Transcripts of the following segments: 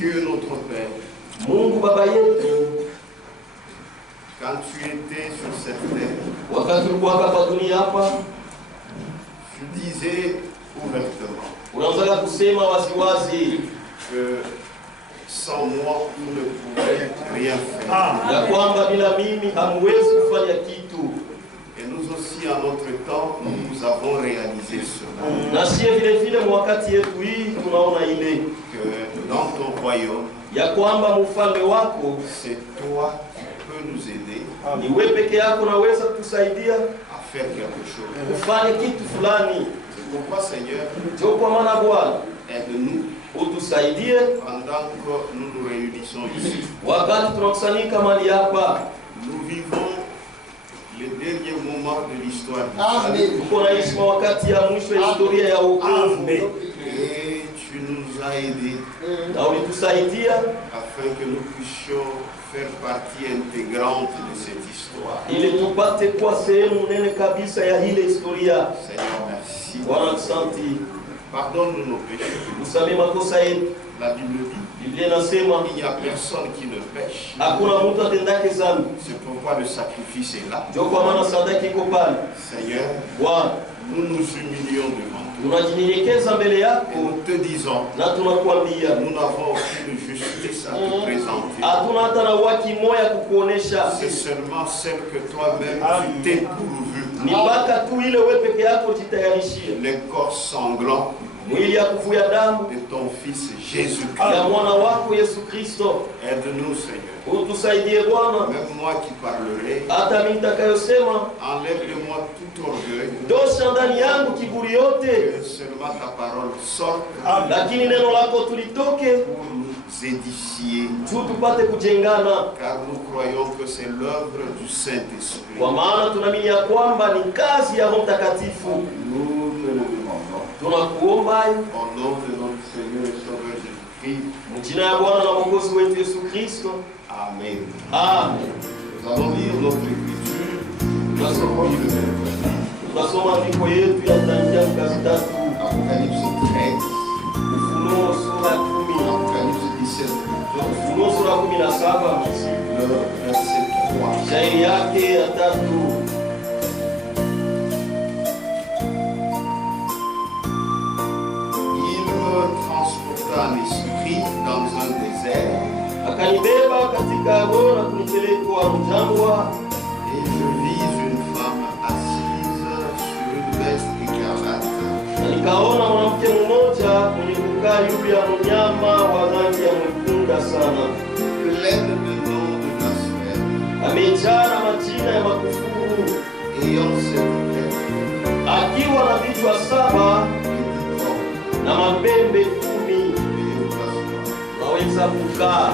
Dieu notre Père, Mungu Baba yetu, quand tu étais sur cette terre, wakati ulikuwa hapa dunia hapa, tu disais ouvertement unaanza kusema waziwazi que sans moi vous ne pouvez rien faire. ya kwamba bila mimi hamwezi kufanya kitu. Et nous aussi en notre temps, nous avons réalisé cela. Na sie vile vile wakati yetu hii tunaona ile Que dans ton royaume, ya kwamba mfalme wako c'est toi qui peux nous aider ni wewe peke yako unaweza kutusaidia à faire quelque chose. kufanya kitu fulani. C'est pourquoi, Seigneur, Ndio kwa maana Bwana aide-nous utusaidie pendant que nous nous réunissons ici. wakati tunakusanyika mahali hapa. Nous vivons les derniers moments de l'histoire du Amen. salut. Tuko naishi wakati ya mwisho ya historia ya wokovu, Et tu nous as aidés na ulitusaidia afin que nous puissions faire partie intégrante de cette histoire. ili tupate kuwa sehemu nene kabisa ya ile historia. Seigneur, merci. Bwana asante, Pardonne-nous nos péchés. usamehe makosa yetu. La Bible dit Biblia inasema il n'y a personne qui ne pêche. hakuna mtu atendake dhambi. C'est pourquoi le sacrifice est là. Ndio kwa maana sadaka iko pale. Seigneur, Bwana, nous nous humilions devant toi. tunajinyenyekeza mbele Et yako nous te disons, na tunakuambia nous n'avons aucune justice à te présenter. hatuna hata na haki moja kukuonesha, C'est seulement celle que toi-même tu t'es pourvu. ni mpaka tu ile wewe peke yako jitayarishie Les corps sanglants mwili ya kuvuya damu de ton Fils Jésus-Christ. ya mwana wako Yesu Kristo. Aide-nous, Seigneur. Utusaidie Bwana, Même moi qui parlerai, hata mimi nitakayosema, enlève de moi tout orgueil. dosha ndani yangu kiburi yote, Que seulement ta parole sorte lakini neno lako tulitoke pour nous édifier. juu tupate kujengana, Car nous croyons que c'est l'œuvre du Saint-Esprit. kwa maana tunaamini ya kwamba ni kazi ya Roho Mtakatifu. Nous te le demandons. Tunakuomba Au nom de notre Seigneur et Sauveur Jésus-Christ. mjina ya Bwana na Mwokozi wetu Yesu Kristo. Amen. Amen. Nous allons lire notre écriture. Nous allons lire le mercredi. Tunasoma andiko yetu ya tangia kazi tatu, Apocalypse 13. Ufunuo sura 10, Apocalypse 17. Ufunuo sura 17, Le verset 3. shairi yake ya tatu. Il me transporta en esprit dans un désert Akanibeba katika roho na kunipeleka mjangwa, et je vis une femme assise sur une bête écarlate, na nikaona mwanamke mmoja mwenye kukaa juu ya mnyama wa rangi ya mwekundu sana, pleine de noms de blasphème, amejaa na majina ya makufuru, ayant sept têtes akiwa na vichwa 7 et 10 cornes, na mapembe 10. et au placement. Naweza kukaa.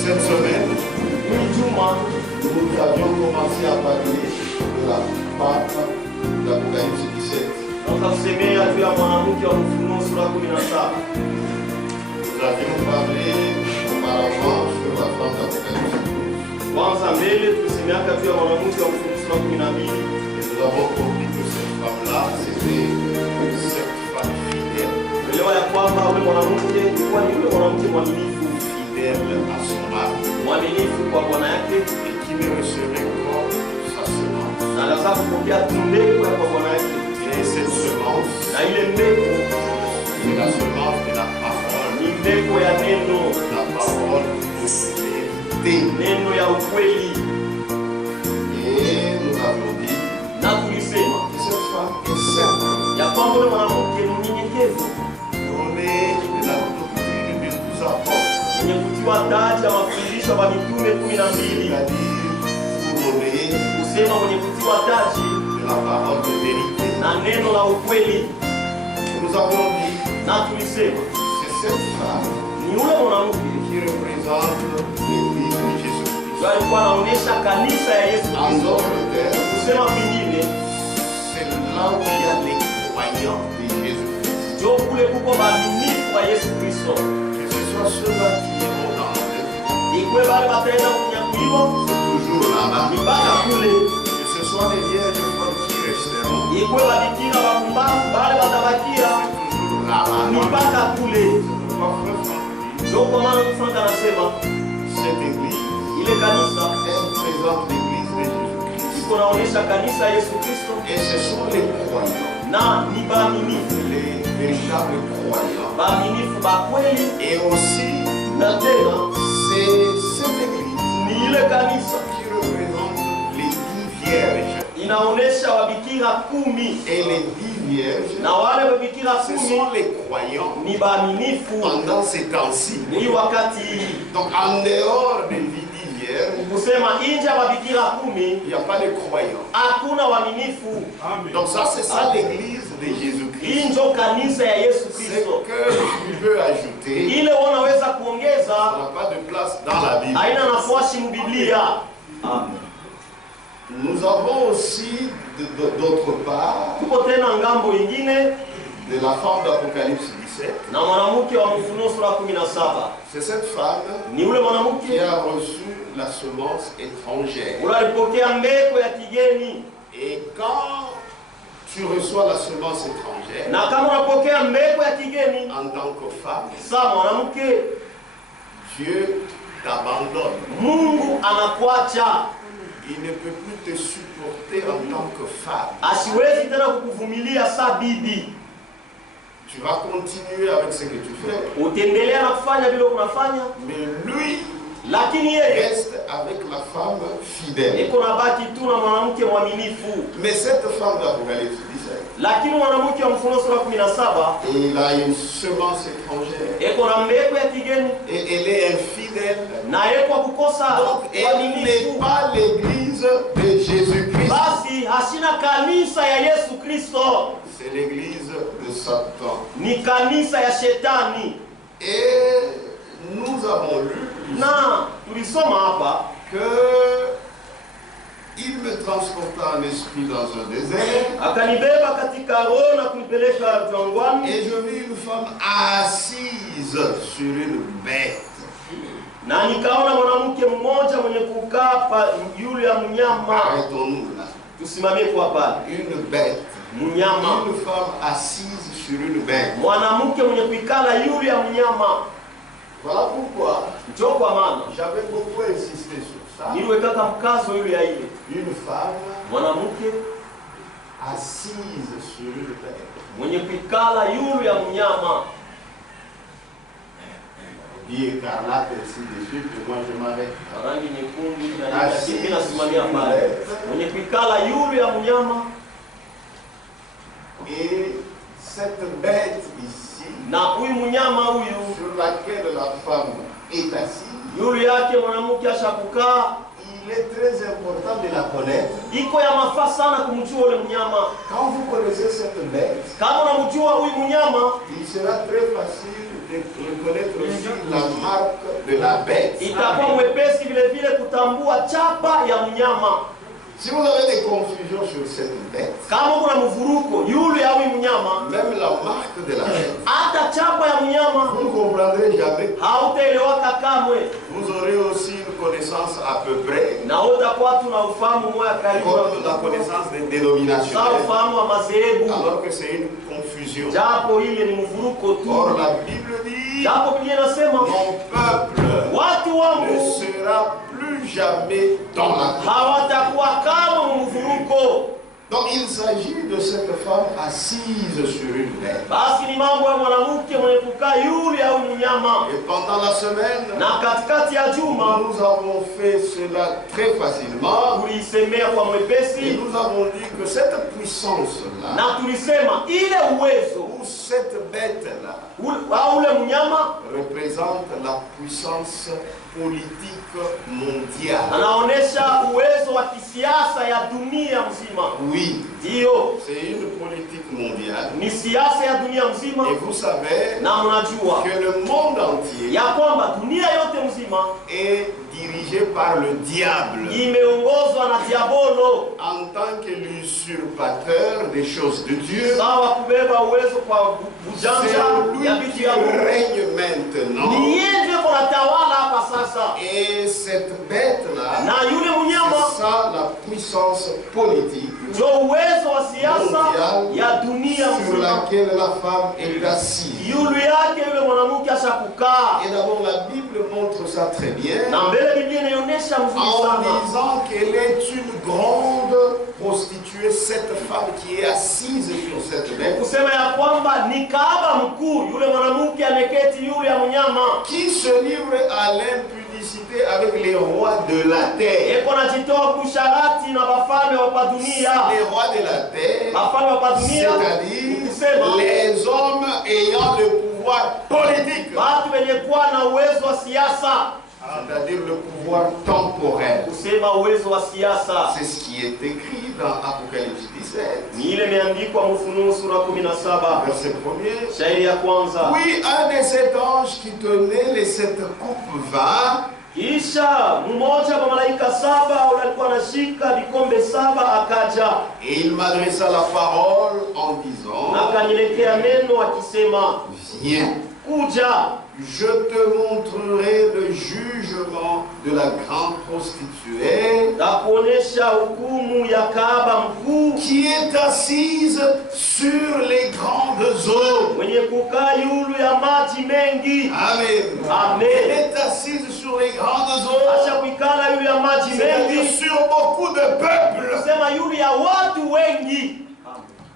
Cette semaine, Hii juma nous avions commencé à parler de la femme d'Apocalypse 17. tunataka kusemea juu ya mwanamke wa Ufunuo sura 17. Nous avions parlé auparavant sur la femme d'Apocalypse 12. Kwanza mbele tulisemeaka juu ya mwanamke wa Ufunuo sura 12. Et nous avons compris que cette femme-là, c'était cette femme fidèle, Elewa ya kwamba yule mwanamke alikuwa ni yule mwanamke mwaminifu, fidèle à son mari, mwaminifu kwa bwana yake, et qui ne recevait comme sa semence. na anaweza kupokea mbegu ya kwa bwana yake, Et cette semence, na ile mbegu c'est la semence de la parole, ni mbegu ya neno, la parole de vérité. neno ya ukweli. Et nous avons dit Na tulisema que cette femme est simple, ya kwamba yule mwanamke ni mnyenyekevu, donnée de la doctrine de tous apôtres, mwenye kutiwa taji ya mafundisho ya mitume 12, c'est-à-dire couronnée kusema mwenye kutiwa taji de la parole de vérité. na neno la ukweli. Nous avons dit Na tulisema c'est cette femme ni yule mwanamke qui représente l'Église de Jésus-Christ. ndio alikuwa anaonyesha kanisa ya Yesu En Kristo. d'autres termes, Kusema vingine, c'est là où il y a les croyants de Jésus-Christ. ndio kule kuko waaminifu wa Yesu Kristo. Que ce soit ceux-là qui iront dans l'enfer, Ikwe wale wataenda kunyakuliwa c'est toujours là-bas. mpaka kule. Que ce soit les vierges folles qui resteront, Ikwe wabikira wapumbavu wale watabakia c'est toujours là-bas. ni mpaka kule. Pourquoi frère Franck? Ndio kwa maana Frank anasema Cette église, ile kanisa elle présente l'église de Jésus-Christ. iko naonyesha kanisa ya Yesu Kristo Et ce sont les croyants, na ni baaminifu, les véritables croyants. baaminifu ba kweli, Et aussi, na tena c'est cette église ni ile kanisa qui représente les 10 vierges. inaonyesha wabikira 10 Et les 10 vierges, na wale wabikira ce 10 sont les croyants ni baaminifu pendant ces temps-ci. ni wakati. Donc en dehors des 10 vierges, Kusema nje ya wabikira 10 il n'y a pas de croyants. hakuna waaminifu. Donc ça, c'est ça l'église de Jésus-Christ. Hii ndio kanisa ya Yesu C'est Kristo. que tu peux ajouter, Ile wanaweza ça kuongeza n'a pas de place dans la Bible. haina nafasi mu Biblia. Amen. Nous avons aussi, d'autre part, Tuko tena ngambo ingine de la femme d'Apocalypse 17. na mwanamke wa Ufunuo sura 17. C'est cette femme Ni ule qui mwanamke a reçu la semence étrangère. ule alipokea mbegu ya kigeni, Et quand tu reçois la semence étrangère, na kama unapokea mbegu ya kigeni en tant que femme, saa mwanamke, Dieu t'abandonne. Mungu anakuacha, Il ne peut plus te supporter en tant que femme. asiwezi tena kukuvumilia saa bibi. Tu vas continuer avec ce que tu fais. Utaendelea na kufanya vile unafanya, Mais lui lakini yeye reste avec la femme fidèle. iko nabaki tu na mwanamke mwaminifu. Mais cette femme d'Apocalypse 17, Lakini mwanamke wa Ufunuo sura 17 il a une semence étrangère. iko na mbegu ya kigeni Et elle est infidèle. na yeye kwa kukosa Donc elle n'est uaminifu, pas l'église de Jésus-Christ. basi hasina kanisa ya Yesu Kristo, C'est l'église de Satan. ni kanisa ya shetani. Et nous avons lu Na tulisoma hapa que il me transporta en esprit dans un désert. akanibeba katika roho na kunipeleka jangwani, Et je vis une femme assise sur une bête. na nikaona mwanamke mmoja mwenye kukaa yule ya mnyama. Arrêtons-nous là. Tusimamie kwa pale, Une bête. mnyama, Une femme assise sur une bête. mwanamke mwenye kuikala yule ya mnyama. Voilà pourquoi Ndio kwa maana j'avais beaucoup insisté sur ça. niliwekaka mkazo yule ya ile Une femme mwanamke assise sur une bête. mwenye kuikala yule ya mnyama. Dit écarlate ainsi de suite, et moi je m'arrête. Rangi nyekundu na mimi nasimamia pale, mwenye kuikala yule ya mnyama. Et cette bête ici, Na huyu mnyama huyu sur laquelle la femme est assise, yule yake mwanamke ashakukaa, il est très important de la connaître. iko ya mafaa sana kumjua ule mnyama. Quand vous connaissez cette bête, Kama unamjua huyu mnyama, il sera très facile de reconnaître aussi la marque de la bête. itakuwa mwepesi vile vile kutambua chapa ya mnyama. Si vous avez des confusions sur cette bête, Kama kuna mvuruko yule ya huyu mnyama, même la marque de la bête, hata chapa ya mnyama vous ne comprendrez jamais. hautaelewaka kamwe, Vous aurez aussi une connaissance à peu près, na utakuwa tuna ufahamu moya karibu comme la connaissance des sa dénominations, ufahamu wa madhehebu, alors que c'est une confusion. japo ile ni mvuruko tu. Or la Bible dit, Japo Biblia inasema mon peuple watu ne wangu sera plus jamais dans la confusion. hawatakuwa kama mvuruko. Donc il s'agit de cette femme assise sur une bête. Basi ni mambo ya mwanamke mwenye kukaa yule au mnyama. Et pendant la semaine, Na katikati ya juma nous avons fait cela très facilement. tulisemea kwa Et mwepesi, nous avons dit que cette puissance-là, na tulisema ile uwezo ou cette bête-là, au ule mnyama représente la puissance politique mondiale. anaonesha uwezo wa kisiasa ya dunia mzima. Oui, Ndio, c'est une politique mondiale. ni siasa ya dunia mzima, Et vous savez na mnajua que le monde entier ya kwamba dunia yote mzima est dirigé par le diable imeongozwa na diabolo, en tant que l'usurpateur des choses de Dieu. sawa kubeba uwezo kwa C'est ujanja lui ya qui vitu ya Mungu. règne maintenant. Ni yeye ndiye kunatawala hapa sasa, Et cette bête-là, na yule mnyama c'est ça la puissance politique ndio uwezo wa siasa ya dunia sur mzima laquelle la femme est assise. yulu yake yule mwanamke ashakukaa. Et d'abord, la Bible montre ça très bien Na mbele Biblia inaonyesha mzuri en sana. disant qu'elle est une grande prostituée, cette femme qui est assise sur cette bête, Kusema ya kwamba ni kahaba mkuu yule mwanamke ameketi yule ya mnyama. qui se livre à l'impudicité avec les rois de la terre. Eko najitoa kusharati na wafalme wa dunia. Les rois de la terre, Wafalme wa dunia c'est-à-dire kusema les hommes ayant le pouvoir politique, watu wenye kuwa na uwezo wa siasa. c'est-à-dire le pouvoir temporel. Kusema uwezo wa siasa. C'est ce qui est écrit dans Apocalypse 17, Ni ile imeandikwa Ufunuo sura 17 verset 1er. shairi ya kwanza. Oui, un des sept anges qui tenait les sept coupes vint, Kisha mmoja wa malaika saba alikuwa anashika vikombe saba akaja. et il m'adressa la parole en disant, Akanielekea neno akisema, viens, kuja je te montrerai le jugement de la grande prostituée takuonesha hukumu ya kahaba mkuu qui est assise sur les grandes eaux. mwenye kukaa yulu ya maji mengi. Amen. Amen. Elle est assise sur les grandes Acha eaux, kuikala yulu ya maji c'est-à-dire mengi. sur beaucoup de peuples. Kusema yulu ya watu wengi.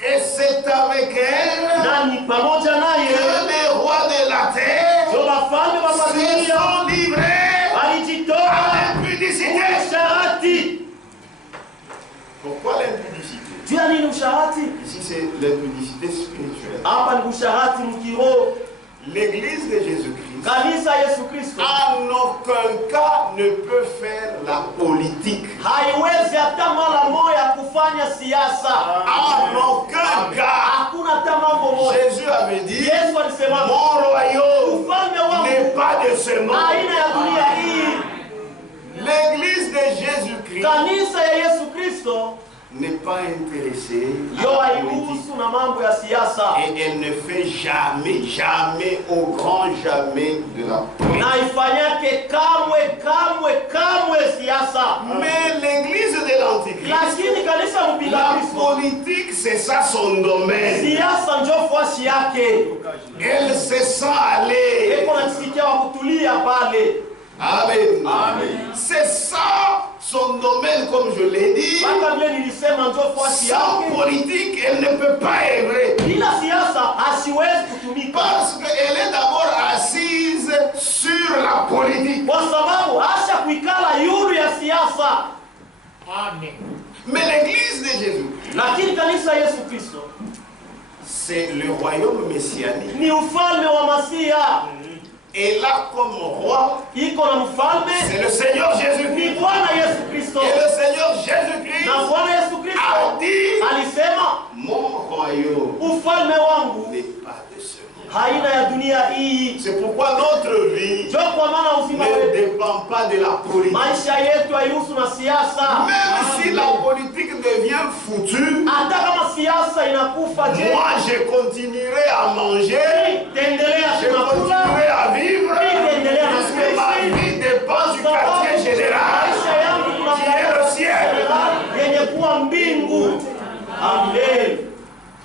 Et c'est avec elle Nani pamoja que naye les rois de la terre ndio wafalme wa se dunia sont livrés walijitoa à l'impudicité. usharati. Pourquoi l'impudicité? Juu ya nini usharati? Ici, c'est l'impudicité spirituelle. Hapa ni usharati mkiroho. L'Église de Jésus-Christ, Kanisa Yesu Kristo en aucun cas, ne peut faire la politique. haiwezi hata mara moja kufanya siasa. En aucun cas. Hakuna hata mambo moja. Jésus avait dit, Yesu alisema mon royaume ufalme wangu n'est pas de ce monde. aina ya dunia hii. L'Église de Jésus-Christ Kanisa ya Yesu Kristo n'est pas intéressée yo à la politique. haihusu na mambo ya siasa Et elle ne fait jamais, jamais, au grand jamais de la politique. na ifanyake kamwe siasa. Mais l'Église de l'Antichrist, Lakini kanisa mpinga la Kristo, politique, c'est ça son domaine. siasa ndio fuasi yake. Elle se sent aller. Eko najisikia wa kutulia pale. Amen. Amen. C'est ça son domaine, comme je l'ai dit. Mpaka vile nilisema ndio fuasi Sans yake. politique, elle ne peut pas œuvrer. Bila siasa hasiwezi kutumika. Parce qu'elle est d'abord assise sur la politique. Kwa sababu hasha kuikala yulu ya siasa. Amen. Mais l'Église de Jésus, Lakini kanisa Yesu Kristo c'est le royaume messianique. ni ufalme wa Masia. Et là, comme roi, Iko na mfalme c'est le Seigneur ni Jésus-Christ. Bwana Yesu Kristo. Et le Seigneur Jésus-Christ Na Bwana Yesu a Kristo dit, alisema mon royaume ufalme wangu n'est pas de ce monde. haina ya dunia hii. C'est pourquoi notre vie Ndio kwa maana uzima ne wetu, dépend pas de la politique. maisha yetu haihusu na siasa. Même si la politique devient foutue, Hata kama siasa inakufa, je, moi je continuerai à manger, tendelea je tunakula continuerai à vivre, parce que ma vie dépend du quartier général maisha yangu qui est le ciel. yenye kuwa mbingu. Amen.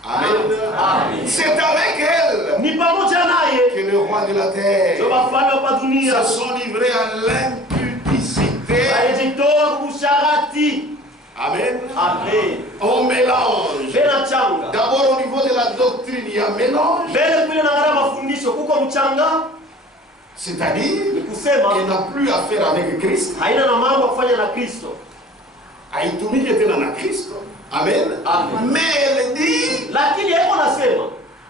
Amen. C'est avec elle Ni pamoja naye que le roi de la terre ndio wafalme wa dunia se sont livrés à l'impudicité. walijitoa kusharati. Amen. Amen. On mélange. Bena changa D'abord au niveau de la doctrine, il y a mélange. mbele kule na ngara mafundisho kuko mchanga, C'est-à-dire ni kusema qu'il n'a plus affaire avec Christ. haina na mambo ya kufanya na Kristo. Haitumiki tena na Kristo. Amen. Amen. Mais elle dit, Lakini yeye anasema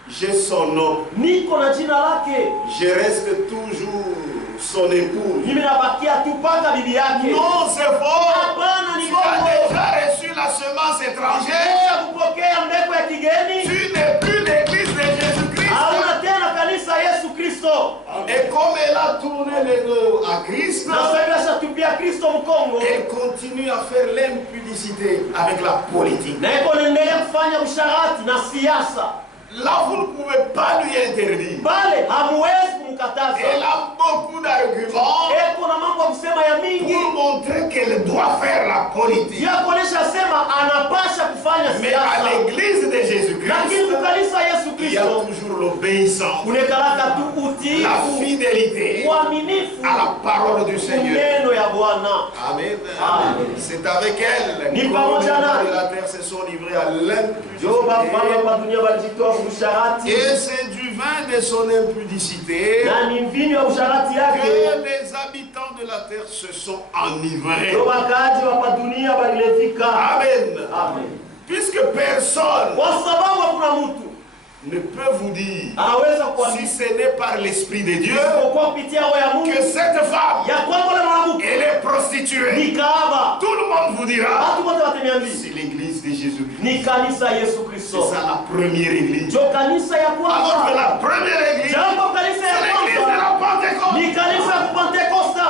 j'ai son nom. niko na jina lake, Je reste toujours son épouse. mimi nabakia tu paka bibi yake. Non, c'est faux. Hapana, ni Tu as bongo. déjà reçu la semence étrangère. Kisha kupokea mbegu ya kigeni, Tu n'es plus l'église de Jésus-Christ. hauna tena kanisa Yesu Kristo. Et comme elle a tourné le dos à Christ, Na sasa hivi ashatupia Kristo mkongo, elle continue à faire l'impudicité avec la politique. na iko naendelea kufanya usharati na siasa. Là, vous ne pouvez pas lui interdire. Pale hamuwezi kumkataza. Elle a beaucoup d'arguments Eko na mambo ya kusema ya mingi pour montrer qu'elle doit faire la politique. ya kuonesha sema anapasha kufanya Mais à siasa. l'église de Lakini Jésus-Christ, kukanisa Yesu il y a Kristo toujours l'obéissance, kunekalaka tu la utiifu, fidélité uaminifu à la parole du Seigneur. kuneno ya Bwana. Amen. Amen. C'est avec elle Ni que pamoja les naye. de la terre se sont livrés à Jo bafanya l'impudicité. pa dunia balijitoa usharati, Et c'est du vin de son impudicité na ni mvinyo ya usharati que yake les habitants de la terre se sont enivrés. jo wakaaji wa pa dunia balilevika. Amen. Amen. Puisque personne Kwa sababu hakuna mtu ne peut vous dire, anaweza si kuamini ce n'est par l'Esprit de Dieu, kwa kupitia roho ya Mungu que cette femme, ya kwamba ule mwanamke elle est prostituée. ni kahaba. Tout le monde vous dira, Watu wote wataniambia c'est l'église de Jésus-Christ. ni kanisa Yesu C'est Kristo. ça la première église. Jo kanisa ya Alors que kwanza, la première église, jambo kanisa c'est ya l'église de kwanza la Pentecôte. ni kanisa ya Pentekosta,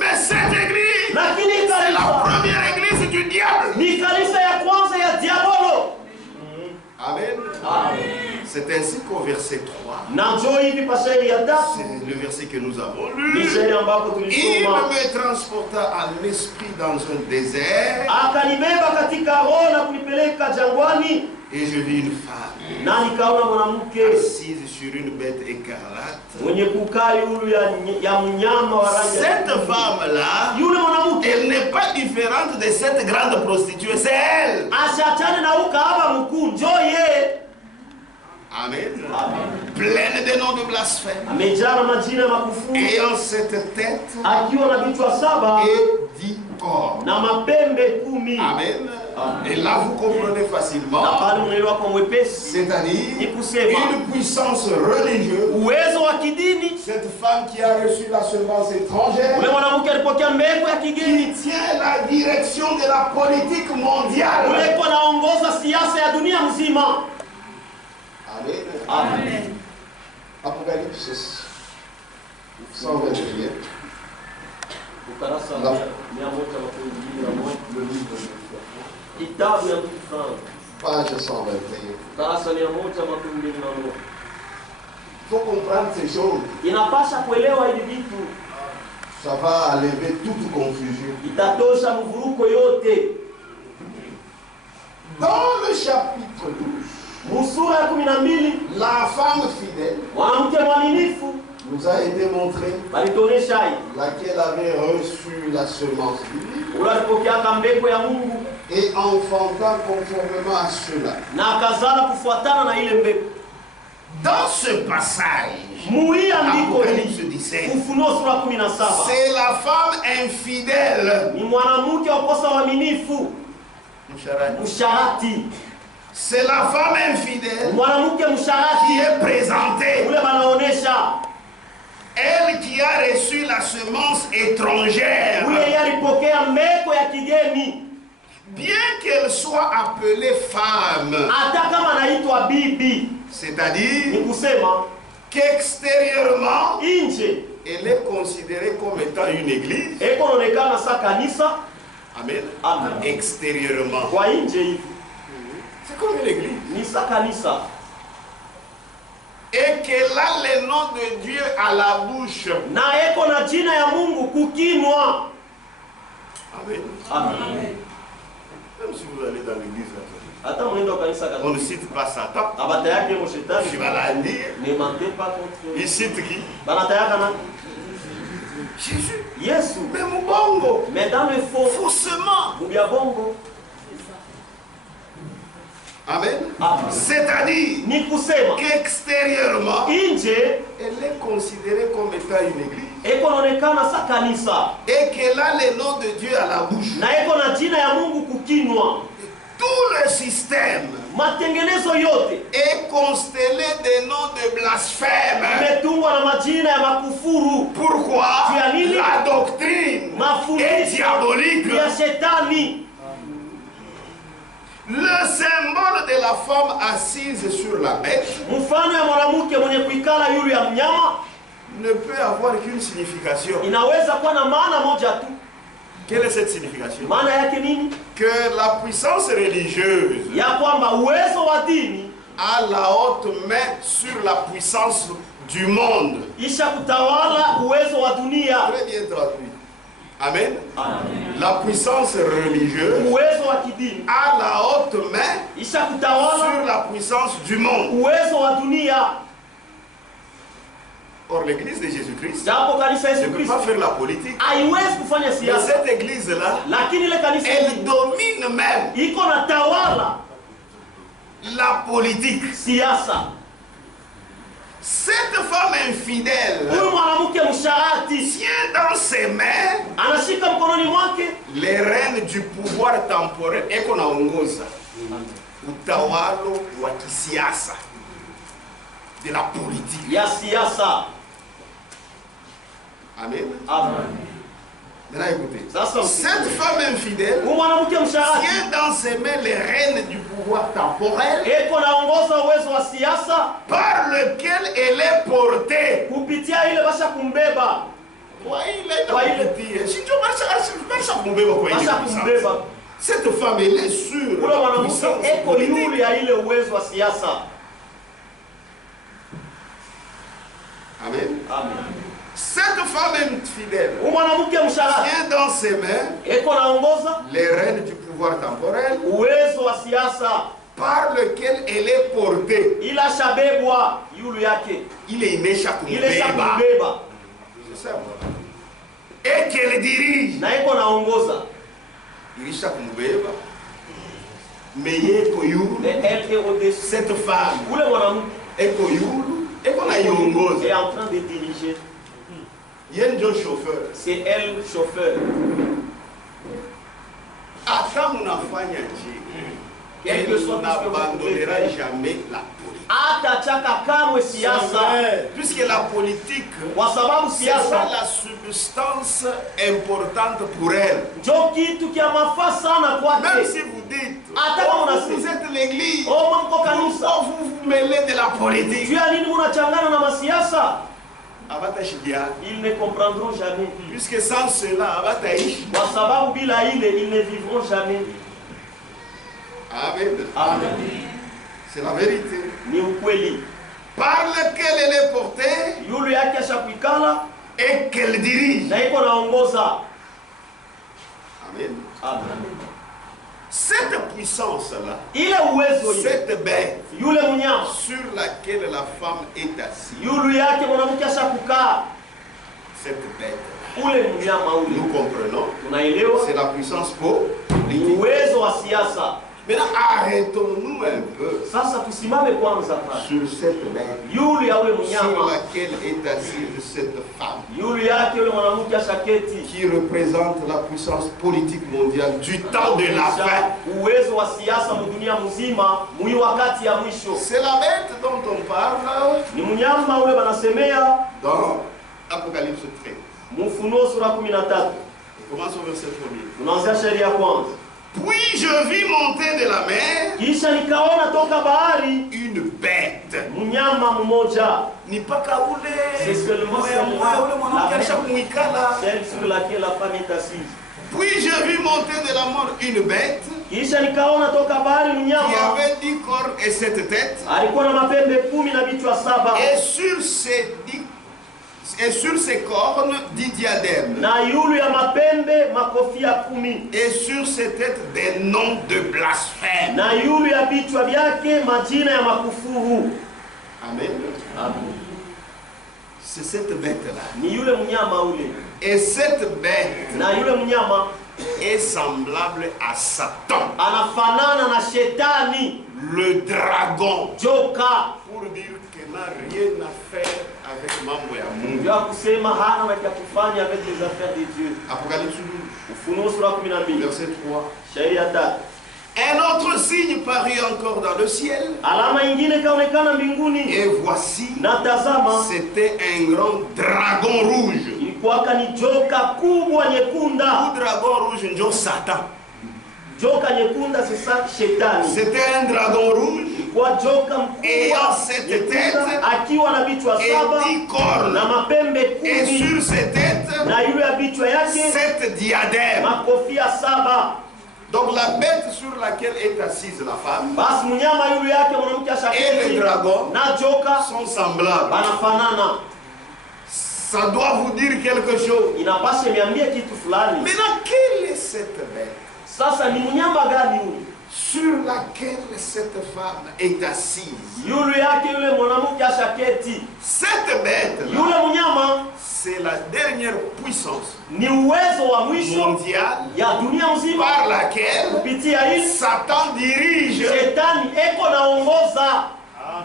Mais cette église, lakini c'est la kanisa première église du diable. ni kanisa ya kwanza ya diabolo. Amen. Amen. C'est ainsi qu'au verset 3, Na njoo hivi pashairi ya tatu c'est le verset que nous avons ni lu. shairi ambapo Il tulisoma, me transporta en esprit dans un désert akanibeba katika roho na kunipeleka jangwani, et je vis une femme na nikaona mwanamke assise sur une bête écarlate. mwenye kukaa yulu ya mnyama wa rangi ya Cette nyekundu. femme-là, Yule mwanamke elle n'est pas différente de cette grande prostituée, c'est elle. ashachane na ukahaba mkuu, njoo yeye. Amen. Pleine de noms de blasphème, Amejaa na majina ya makufuru, ayant cette tête akiwa na vichwa saba et 10 corps. na mapembe 10. Amen. Et là, vous comprenez Na facilement, pale unaelewa kwa mwepesi c'est-à-dire ni kusema une puissance religieuse. uwezo wa kidini. Cette femme qui a reçu la semence étrangère, Ule mwanamke alipokea mbegu ya kigeni, qui tient la direction de la politique mondiale. ule kwa naongoza siasa ya dunia mzima. Amen. Amen. Apocalypse 121. Ukarasa La- 121 Le livre de kitabu ya Mfano, page 121. ukarasa 121. Il faut comprendre ces choses. Inapasha kuelewa hivi vitu, Ça va enlever toute confusion. itatosha mvuruko yote. Dans le chapitre 12, Musura ya 12, la femme fidèle mwanamke mwaminifu nous a été montrée, balituonesha hii, laquelle avait reçu la semence divine ule alipokeaka mbegu ya Mungu et enfantant conformément à cela. na akazala kufuatana na ile mbegu. Dans ce passage, Muhii andiko Apocalypse hili, 17, Ufunuo sura 17, c'est la femme infidèle. ni mwanamke wakosa uaminifu, msharati. C'est la femme infidèle Mwanamke qui msharati est présentée. ule banaonesha, Elle qui a reçu la semence étrangère. ule yeye alipokea mbegu ya kigeni, Bien qu'elle soit appelée femme, hata kama anaitwa bibi, ni c'est-à-dire kusema qu'extérieurement, nje elle est considérée comme étant une église. eko naonekana sa kanisa. Amen. Amen. Extérieurement. Kwa nje hivi C'est comme une église. ni sa kanisa, Et qu'elle a le nom de Dieu à la bouche. na eko na jina ya Mungu kukinwa. Amen. Amen. Même si vous allez dans l'église catholique, Hata mwendo wa kanisa on ne Katoliki cite pas Satan. abatayake mo shetani, Tu vas la dire. ne mente pas contre. Il cite qui? Banatayaka na Jésus. Yesu, Mais Moubongo. mais dans le faux Faussement. mubya bongo. Amen. Amen. C'est-à-dire Ni kusema qu'extérieurement, nje elle est considérée comme étant une église. eko naonekana sa kanisa Et qu'elle a le nom de Dieu à la bouche. na eko na jina ya Mungu kukinwa. Tout le système Matengenezo yote est constellé de noms de blasphème. imetungwa na majina ya makufuru. Pourquoi? Tia nini? La doctrine est Mafundisho diabolique. ya shetani. Le symbole de la femme assise sur la bête Mfano ya mwanamke mwenye kuikala yulu ya mnyama ne peut avoir qu'une signification. inaweza kuwa na maana moja tu. Quelle est cette signification? Maana yake nini? Que la puissance religieuse Ya kwamba uwezo wa dini a la haute main sur la puissance du monde. isha kutawala uwezo wa dunia. Très bien traduit. Amen. Amen. La puissance religieuse Uwezo wa kidini a la haute main isha kutawala sur la puissance du monde. uwezo wa dunia. Or, l'église de Jésus-Christ Japo kanisa ne Yesu peut Kristo pas faire la politique. haiwezi kufanya Mais siasa, cette église-là, lakini ile kanisa elle domine même iko na tawala la politique. siasa. Cette femme infidèle Huyu mwanamke msharati tient dans ses mains anashika mkononi mwake les rênes du pouvoir temporel. Eko naongoza utawalo wa kisiasa de la politique. ya siasa. Amen. Amen. Maintenant écoutez. Sasa Cette femme infidèle huyu mwanamke msharati tient dans ses mains les rênes du pouvoir temporel eko naongoza uwezo wa siasa par lequel elle est portée. kupitia ile basha kumbeba, basha kumbeba. Cette femme, elle est sûre. Ule mwanamke eko yule ya ile uwezo wa siasa. Amen. Amen. Cette femme infidèle Huyu mwanamke msharati tient dans ses mains eko naongoza les rênes du pouvoir temporel uwezo wa siasa par lequel elle est portée. ila shabebwa yulu yake Il est né ile shakumbeba C'est ça. Et qu'elle dirige. na eko naongoza. Il est Shakumbeba. Mais yeko yulu. Mais elle est au-dessus. Cette femme. Ule mwanamke Eko yulu. Eko na yongoza. est en train de diriger. Yen jo chauffeur. C'est elle le chauffeur. Hata mnafanya nje. Elle n'abandonnera jamais la politique. Hata chaka kamwe siasa, Puisque la politique, kwa sababu c'est ça siasa la substance importante pour elle. ndio kitu kia mafaa sana Même kwake. si vous dites, Hata kama oh, unasema, vous êtes l'église, oh mko kanisa, oh, vous vous mêlez de la politique. juu ya nini mnachangana na masiasa? Abatashidia. Ils ne comprendront jamais. Puisque sans cela, abataishi. Kwa sababu bila ile ils ne vivront jamais. Amen. Amen. C'est la vérité. Ni ukweli. Par lequel elle est portée Yule yake ashakuikala et qu'elle dirige. na iko naongoza. Amen. Amen. Cette puissance-là, Ile uwezo ile, cette bête yule mnyama, sur laquelle la femme est assise, yule yake mwanamke ashakukaa, cette bête, ule mnyama ule, nous comprenons, tunaelewa c'est la puissance politique. uwezo wa siasa. Maintenant, arrêtons-nous un peu Sasa tusimame kwanza pale, sur cette bête yule ya ule sur mnyama, laquelle est assise cette femme yule yake yule mwanamke ashaketi, qui représente la puissance politique mondiale du temps de la fin. uwezo wa siasa mdunia mzima mwi wakati ya mwisho. C'est la bête dont on parle Ni mnyama ule banasemea dans Apocalypse 13. Mfunuo sura 13. On commence au verset 1er. Tunaanzia shairi ya kwanza. Puis je vis monter de la mer Kisha nikaona toka bahari une bête. mnyama mmoja, Ni paka c'est seulement celle sur laquelle la femme est assise. Puis je vis monter de la mort une bête Kisha nikaona toka bahari qui mnyama avait 10 cornes et 7 têtes. alikuwa na mapembe 10 na vichwa 7, Et sur ses cornes 10 diadèmes. na yulu ya mapembe makofia 10, Et sur ses têtes des noms de blasphème. na yulu ya vichwa vyake majina ya makufuru. Amen. Amen. C'est cette bête-là. Ni yule mnyama ule, Et cette bête na yule mnyama est semblable à Satan, anafanana na shetani le dragon. joka, Pour dire qu'il n'a rien à faire avec mambo ya Mungu. ya kusema hana na cha kufanya avec les affaires de Dieu. Apocalypse 12, Ufunuo sura 12 verset 3. shairi ya 3. Un autre signe parut encore dans le ciel. Alama ingine ikaonekana mbinguni, Et voici, na tazama, c'était un grand dragon rouge. ilikuwaka ni joka kubwa nyekunda. Le dragon rouge, njo Satan. Joka nyekunda sasa shetani. C'était un dragon rouge Ilikuwa joka ayant mkubwa 7 nyekunda, têtes akiwa na vichwa et 7 10 cornes. na mapembe Et 10, sur ses têtes, na yule ya vichwa yake 7 diadèmes. makofia 7. Donc la bête sur laquelle est assise la femme Basi mnyama yule yake mwanamke et ashaketi le dragon na joka sont semblables. banafanana. Ça doit vous dire quelque chose. inapaswa niambie kitu fulani. Maintenant, quelle est cette bête? Sasa ni mnyama gani huyu Sur laquelle cette femme est assise? yule yake yule mwanamke ashaketi? Cette bête, Yule mnyama c'est la dernière puissance ni uwezo wa mwisho mondiale ya dunia mzima par laquelle kupitia hii Satan dirige. shetani eko naongoza.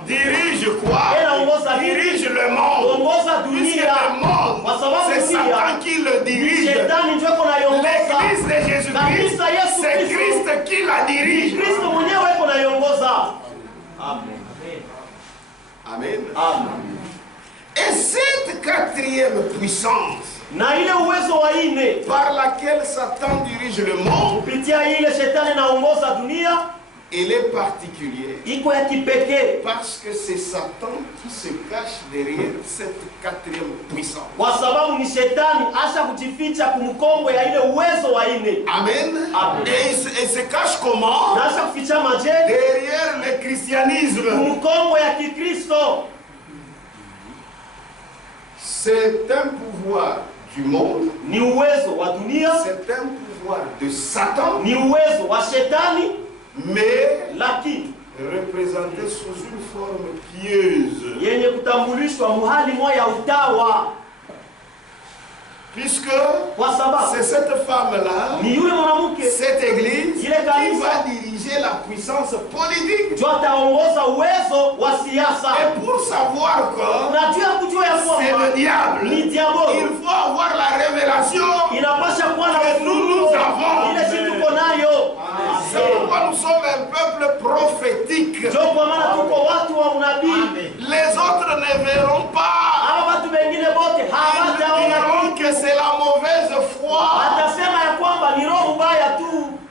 Dirige quoi? Dirige le monde. Ongoza Puisque dunia. le monde, Kwa sababu c'est dunia Satan qui le dirige. shetani ndio eko naiongoza. L'église de Jésus-Christ, Kanisa Yesu c'est Kristo. Christ qui la dirige. Kristo mwenyewe eko naiongoza. Amen. Amen. Amen. Et cette quatrième puissance Na ile uwezo wa ine par laquelle Satan dirige le monde, kupitia ile shetani naongoza dunia elle est particulière. iko ya kipekee, Parce que c'est Satan qui se cache derrière cette quatrième puissance. kwa sababu ni shetani asha kujificha kumkongo ya ile uwezo wa ine. Amen. Amen. Et il se cache comment? Na asha kuficha maje Derrière le christianisme. kumkongo ya Kikristo. C'est un pouvoir du monde. Ni uwezo wa dunia, C'est un pouvoir de Satan, ni uwezo wa shetani, mais lakini représenté sous une forme pieuse. yenye kutambulishwa muhali moya ya utawa, Puisque kwa sababu c'est cette femme-là, ni yule mwanamke cette église, Il est qui canisa. va diriger la puissance politique. ndio ataongoza uwezo wa siasa. Et pour savoir que Unajua kujua ya c'est le kwamba diable, ni il diabolo, faut avoir la révélation. inapasha kuwa na Que nous avons. ile si tuko nayo. C'est pourquoi nous sommes un peuple prophétique. Ndio kwa maana tuko watu wa unabii. Les autres ne verront pas. Hawa watu wengine wote Ils hawataona diront kitu. que c'est la mauvaise foi. Atasema ya kwamba ni roho mbaya tu.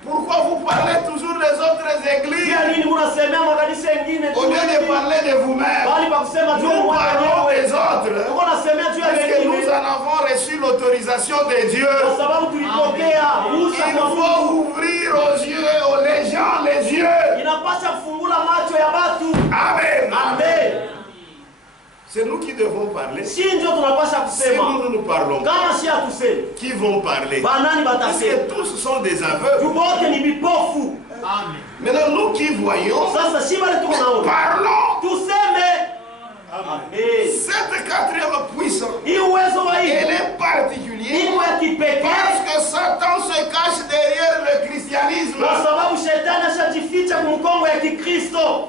Pourquoi vous parlez toujours des autres églises Pia nini mnasemea makanisa mengine tu? au lieu de parler de vous-même? Bali pa kusema tu Nous parlons mwenyewe. des autres. Tuko nasemea tu ya Parce que nous wengine. en avons reçu l'autorisation de Dieu. Kwa sababu tulipokea ruhusa Il kwa faut Mungu. ouvrir aux yeux, les gens, les yeux. Inapasha kufungula macho ya watu. Amen. Amen. C'est nous qui devons parler. Si Si ndio tunapasha kusema. nous ne parlons pas, Kama si atuseme. qui vont parler? Banani Parce batasema. que tous sont des aveugles. Tubote ni vipofu. Amen. Maintenant, nous qui voyons, Sasa si bale tuko naona. parlons. Tuseme. Amen. Cette quatrième puissance, Hii uwezo wa hii elle est particulière iko ya kipekee parce que Satan se cache derrière le christianisme. kwa sababu shetani ashajificha kumkongo ya Kikristo.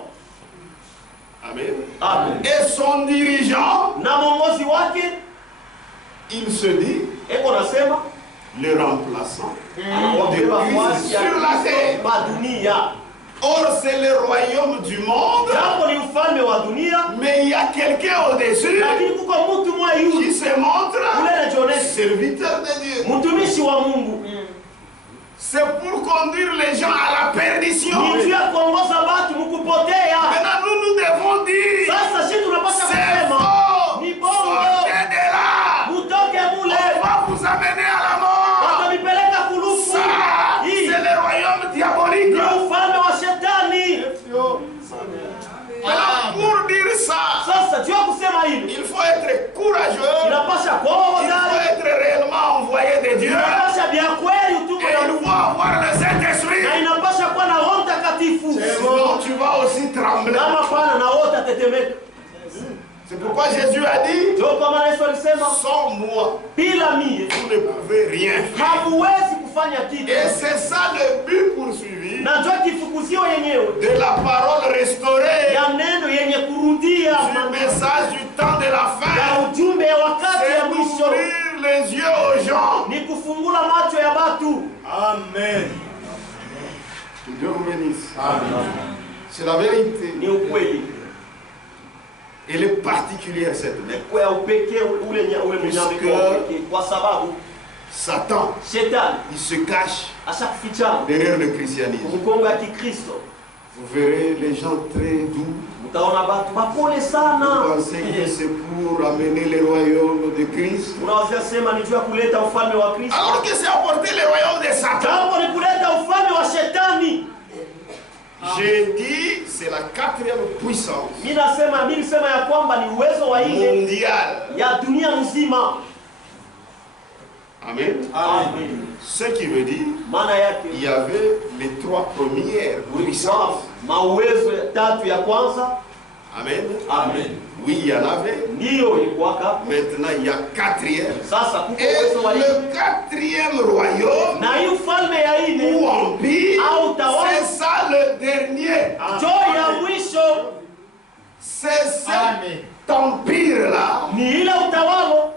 Amen. Amen. Et son dirigeant, Na mwongozi wake il se dit, eko nasema le remplaçant anawabeba de nafasi Christ ya sur la terre. pa dunia. Or, c'est le royaume du monde, Japo ni ufalme wa dunia, mais il y a quelqu'un au-dessus lakini kuko mtu mmoja qui yule se montre ule anajionyesha serviteur de Dieu. mtumishi wa Mungu. C'est pour conduire les gens à la perdition. Ni juu ya kuongoza watu mkupotea. Maintenant, nous devons dire, Sasa sisi tunapaswa c'est kusema faux, ni bongo, sortez de là, mutoke on mule, va vous amener à la mort. watanipeleka kulufu. Ça, Hii c'est le royaume diabolique. ni ufalme wa shetani. Maintenant, pour dire ça, Sasa juu ya kusema hivi, il faut être courageux, inapasha kuwa il faut hodari, être réellement envoyé de Dieu, inapasha vya kweli utume et na il Mungu, faut avoir le Saint-Esprit. na inapasha kuwa na Roho Mtakatifu. Sinon, tu vas aussi trembler. Kama pana na wote atetemeka. C'est pourquoi Jésus a dit, Ndio kwa maana Yesu alisema sans moi, bila mie vous ne pouvez rien faire. hamuwezi kufanya kitu. Et c'est ça le but poursuivi Na ndio kifukuzio yenyewe de la parole restaurée, ya neno yenye kurudia du message du temps de la fin. ya ujumbe ya wakati ya C'est mwisho d'ouvrir les yeux aux gens. ni kufungula macho ya watu. Amen. Que Dieu vous bénisse. C'est la vérité. Ni ukweli. Elle est particulière cette lettre. Kwa ya upekee ule mnyama kwa sababu Satan, shetani il se cache ashakufichana derrière le christianisme. mkongo ya Kikristo. Vous verrez les gens très doux. Mtaona watu bapole sana. Vous pensez que c'est pour amener le royaume de Christ. Unaweza sema ni juu ya kuleta ufalme wa Kristo. Alors que c'est apporter le royaume de Satan. Jambo ni kuleta ufalme wa shetani. J'ai dit c'est la quatrième puissance Nilisema ya kwamba ni uwezo wa ile mondiale. ya dunia mzima. Amen. Amen. Ce qui veut dire Maana yake il y avait les trois premières puissances. Mauwezo tatu ya kwanza. Amen. Amen. Oui, il y en avait. Ndio ilikuwaka. Maintenant, il y a quatrième. Sasa kuko Et uwezo wa ile. le quatrième royaume Na hii ufalme ya ine ou empire, au tawala, c'est ça le dernier. njoo ya mwisho. C'est cet Amen. empire-là Ni ile utawala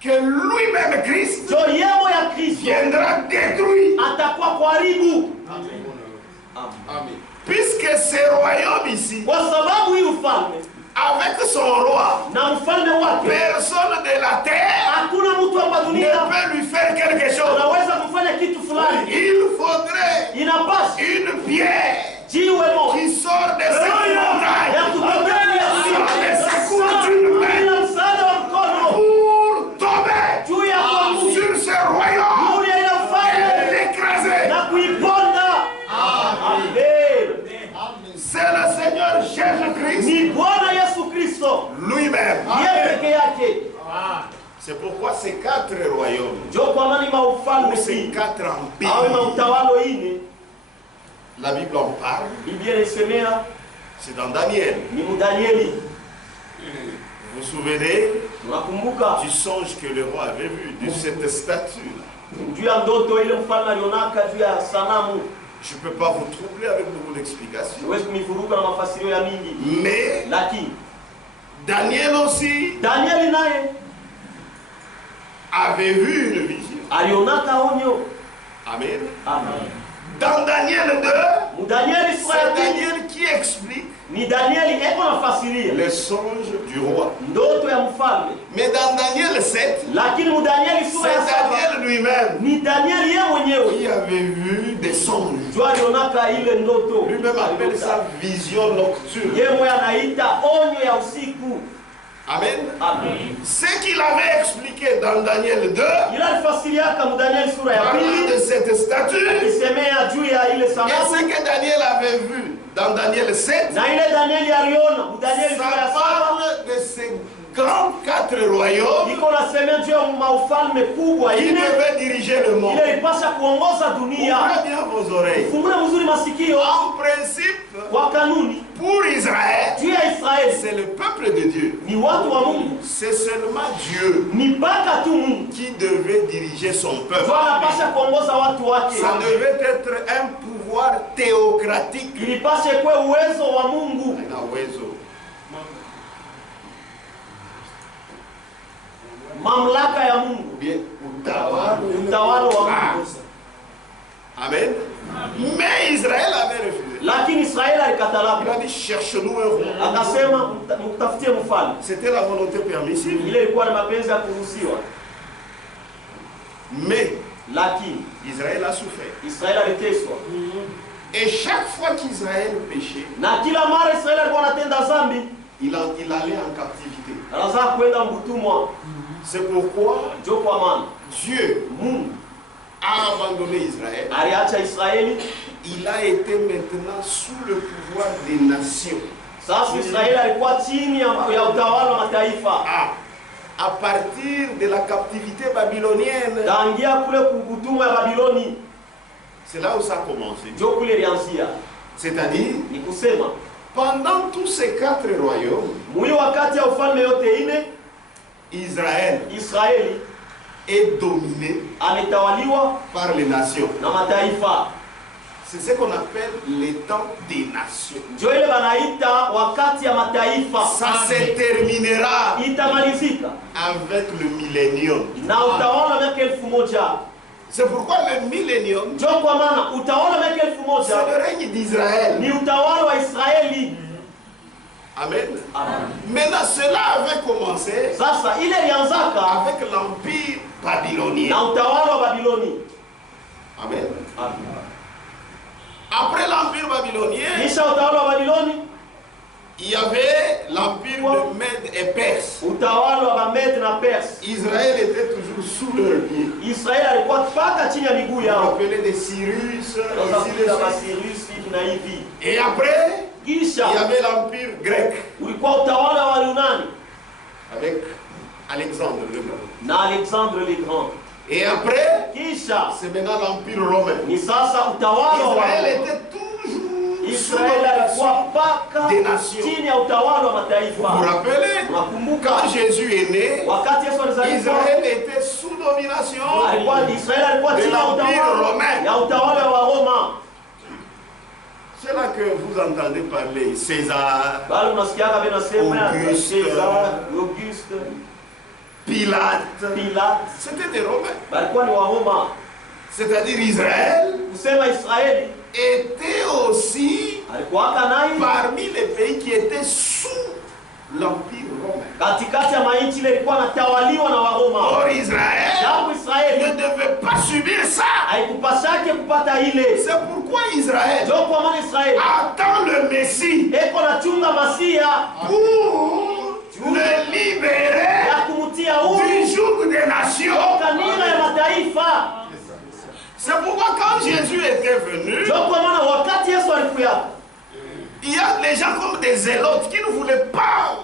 que lui-même, Christ, njoo yemo ya Kristo viendra détruire. atakuwa kuharibu. Amen. Puisque ce royaume ici, Kwa sababu hii ufalme avec son roi, na mfalme wake, personne de la terre hakuna mtu hapa ne dunia peut lui faire quelque chose. anaweza kufanya kitu fulani. Il faudrait Inapaswa une pierre jiwe moja qui sort de cette ya montagne, kutokea sort de ce cours d'une main bila msaada wa mkono pour tomber juu ya kuanguka sur ce royaume juu ya ile et ufalme l'écraser. na kuiponda. Amen. C'est le Seigneur Jésus-Christ Ni Bwana Yesu Kristo lui-même. yeye peke yake. C'est pourquoi ces quatre royaumes, Njoo kwa maana ou maufalme ces si quatre au empires, mautawalo ine, la Bible en parle, Biblia inasemea c'est dans Daniel. ni Mdanieli. Vous vous souvenez Unakumbuka du songe que le roi avait vu, de cette statue-là. juu ya ndoto ile mfalme alionaka juu ya sanamu. Je ne peux pas vous troubler avec beaucoup d'explications. Siwezi kunivuruga na mafasirio ya mingi, Mais lakini Daniel aussi Danieli naye avait vu une vision. alionaka onyo. Amen. Amen. Dans Daniel 2, Mdanieli sura ya c'est pili Daniel qui explique ni Danieli eko nafasiria les songes du roi. ndoto ya mfalme, Mais dans Daniel 7, lakini Mdanieli sura ya c'est saba Daniel lui-même ni Danieli yeye mwenyewe qui avait vu des songes. juu alionaka ile ndoto. Lui-même appelle ça vision nocturne. Yeye mwenyewe anaita onyo ya usiku. Amen. Amen. Ce qu'il avait expliqué dans Daniel 2, Ila alifasiriaka Mdanieli sura ya parlant pili de cette statue, akisemea juu ya ile et sanamu, ce que Daniel avait vu dans Daniel 7, na ile Danieli aliona Mdanieli ça sura ya saba parle de ces grands quatre royaumes iko nasemea juu ya maufalme kubwa qui ile devaient diriger le monde. ile ilipasha kuongoza dunia. Ouvrez bien vos oreilles. Fungule mzuri masikio. En principe, Kwa kanuni pour Israël, juu ya Israeli c'est le peuple de Dieu. ni watu wa Mungu, C'est seulement Dieu ni mpaka tu Mungu qui devait diriger son peuple. ndio anapasha kuongoza watu wake. Ça devait être un pouvoir théocratique. Ilipasha kuwe uwezo wa Mungu. Na uwezo. Mamlaka ya Mungu, Bien, utawala. utawala wa Mungu. Amen. Mais Israël avait refusé. Lakini Israeli Il alikataa. a dit cherche-nous un roi. Akasema mtafutie mfalme. C'était la volonté permissive. Ile ilikuwa ni mapenzi ya kuruhusiwa. Mais Lakini Israël a souffert. Israeli aliteswa. Et chaque fois qu'Israël péchait, Na kila mara Israeli alikuwa anatenda dhambi, il allait en captivité. anazaa kwenda mbutumwa. C'est pourquoi Ndio kwa maana Dieu Mungu a abandonné Israël. aliacha Israeli. Il a été maintenant sous le pouvoir des nations. Sasa Israeli alikuwa chini ya utawala wa mataifa. À partir de la captivité babylonienne. Tangia kule kubutumwa ya Babiloni, C'est là où ça a commencé. ndio kule ilianzia. C'est-à-dire, Ni kusema pendant tous ces quatre royaumes, mwili wakati ya ufalme yote ine, Israël Israeli est dominé ametawaliwa par les nations. na mataifa. C'est ce qu'on appelle les temps des nations. Ndio ile wanaita wakati ya mataifa. Ça se terminera Itamalizika avec le millénium. na utawala miaka 1000. C'est pourquoi le millénium, Ndio kwa maana utawala miaka c'est 1000 le règne d'Israël. ni utawala wa Israeli. Amen. Amen. Maintenant, cela avait commencé Sasa ile ilianzaka avec l'empire babylonien. na utawala wa Babiloni. Amen. Amen. Après l'empire babylonien, Kisha utawala wa Babiloni, il y avait l'empire de Mède et Perse. utawala wa Bamedi na Perse. Israël était toujours sous leurs pieds. Israeli alikuwa mpaka chini ya miguu On yao. appelait des Cyrus, Sasa ainsi de kuta suite. Basirus hivi na hivi. Et après, Il Kisha y avait l'empire grec ulikuwa utawala wa Yunani avec Alexandre le Grand. na Alexandre le Grand. Et après, Kisha c'est maintenant l'empire romain. ni sasa utawala wa Israël Roma. était toujours sous Israeli alikuwa domination mpaka des nations. chini ya utawala wa Vous vous mataifa. rappelez, Unakumbuka quand Jésus est né, wakati Yesu alizaliwa, Israël était sous domination. Israeli alikuwa de chini ya l'empire utawala romain. ya utawala wa Roma. C'est là que vous entendez parler César, Bali unasikiaga vinasema Auguste. Caesar, Auguste, Pilate. Pilate, C'était des Romains. walikuwa ni wa Roma. C'est-à-dire Israël Kusema Israeli était aussi alikuwa naye parmi les pays qui étaient sous l'empire romain. katikati ya mainchi ile ilikuwa natawaliwa na Waroma. Or Israël Jambo ne Israeli devait pas subir ça. haikupasake kupata ile. C'est pourquoi Israël Ndio kwa maana Israeli attend le Messie eko nachunga Masia pour le libérer ya kumtia du huru joug des nations. kanira ya mataifa. C'est pourquoi quand Jésus était venu, Ndio kwa maana wakati Yesu alikuja, il y a des gens comme des zélotes qui ne voulaient pas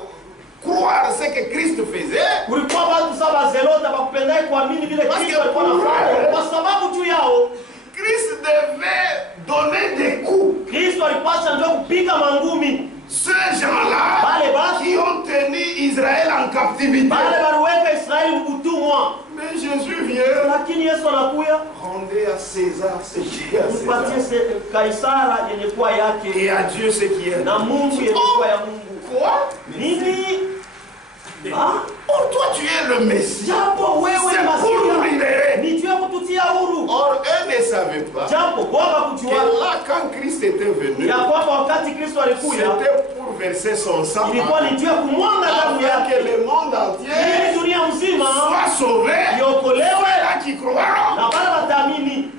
croire ce que Christ faisait. kulikuwa watu saba zelota bakupendai kuamini vile Kristo alikuwa anafanya, kwa sababu juu yao Christ devait donner des coups. Kristo alipasha ndio kupiga mangumi Ces gens-là bale basi qui ont tenu Israël en captivité. bale baliweka Israeli mkutumwa. Mais Jésus vient. Lakini Yesu anakuya Rendez à César ce qui est à mpatie César. Kaisara yenye kuwa yake Et à Dieu ce qui est. na Mungu yenye kuwa ya Mungu. Quoi? Nini? Ah? Or toi tu es le Messie. Japo wewe C'est pour nous Masia libérer. ni juu ya kututia huru. Or eux ne savaient pas Japo bora que kujua là quand Christ était venu, ya kwamba wakati Kristo alikuja c'était pour verser son sang ilikuwa ni juu ya kumwanga damu afin yake que le monde entier ili dunia mzima soit sauvé. iokolewe Ceux-là qui croiront. na wale wataamini.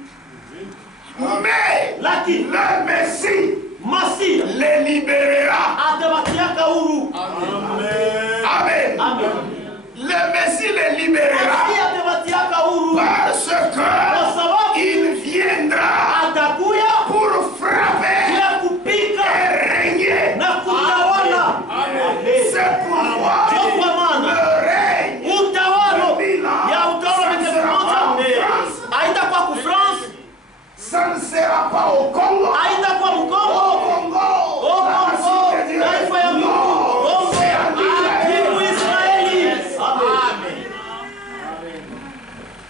Mais Lakini le Messie Masia les libérera. atabatiaka huru. Amen. Amen. Le Messie les libérera Masia atabatiaka huru parce kwa sababu que il viendra atakuya pour frapper ya kupika et régner. na kutawala. C'est pourquoi Ndio kwa maana le règne utawala ya utawala ça ne wa sera pas en moja France, haitakuwa ku France, ça ne sera pas au Congo. haitakuwa Au Mkongo, Congo, la Kongo, nation de Dieu. taifa ya Mungu, Non, Kongo, c'est en Mungu Israël. Israeli.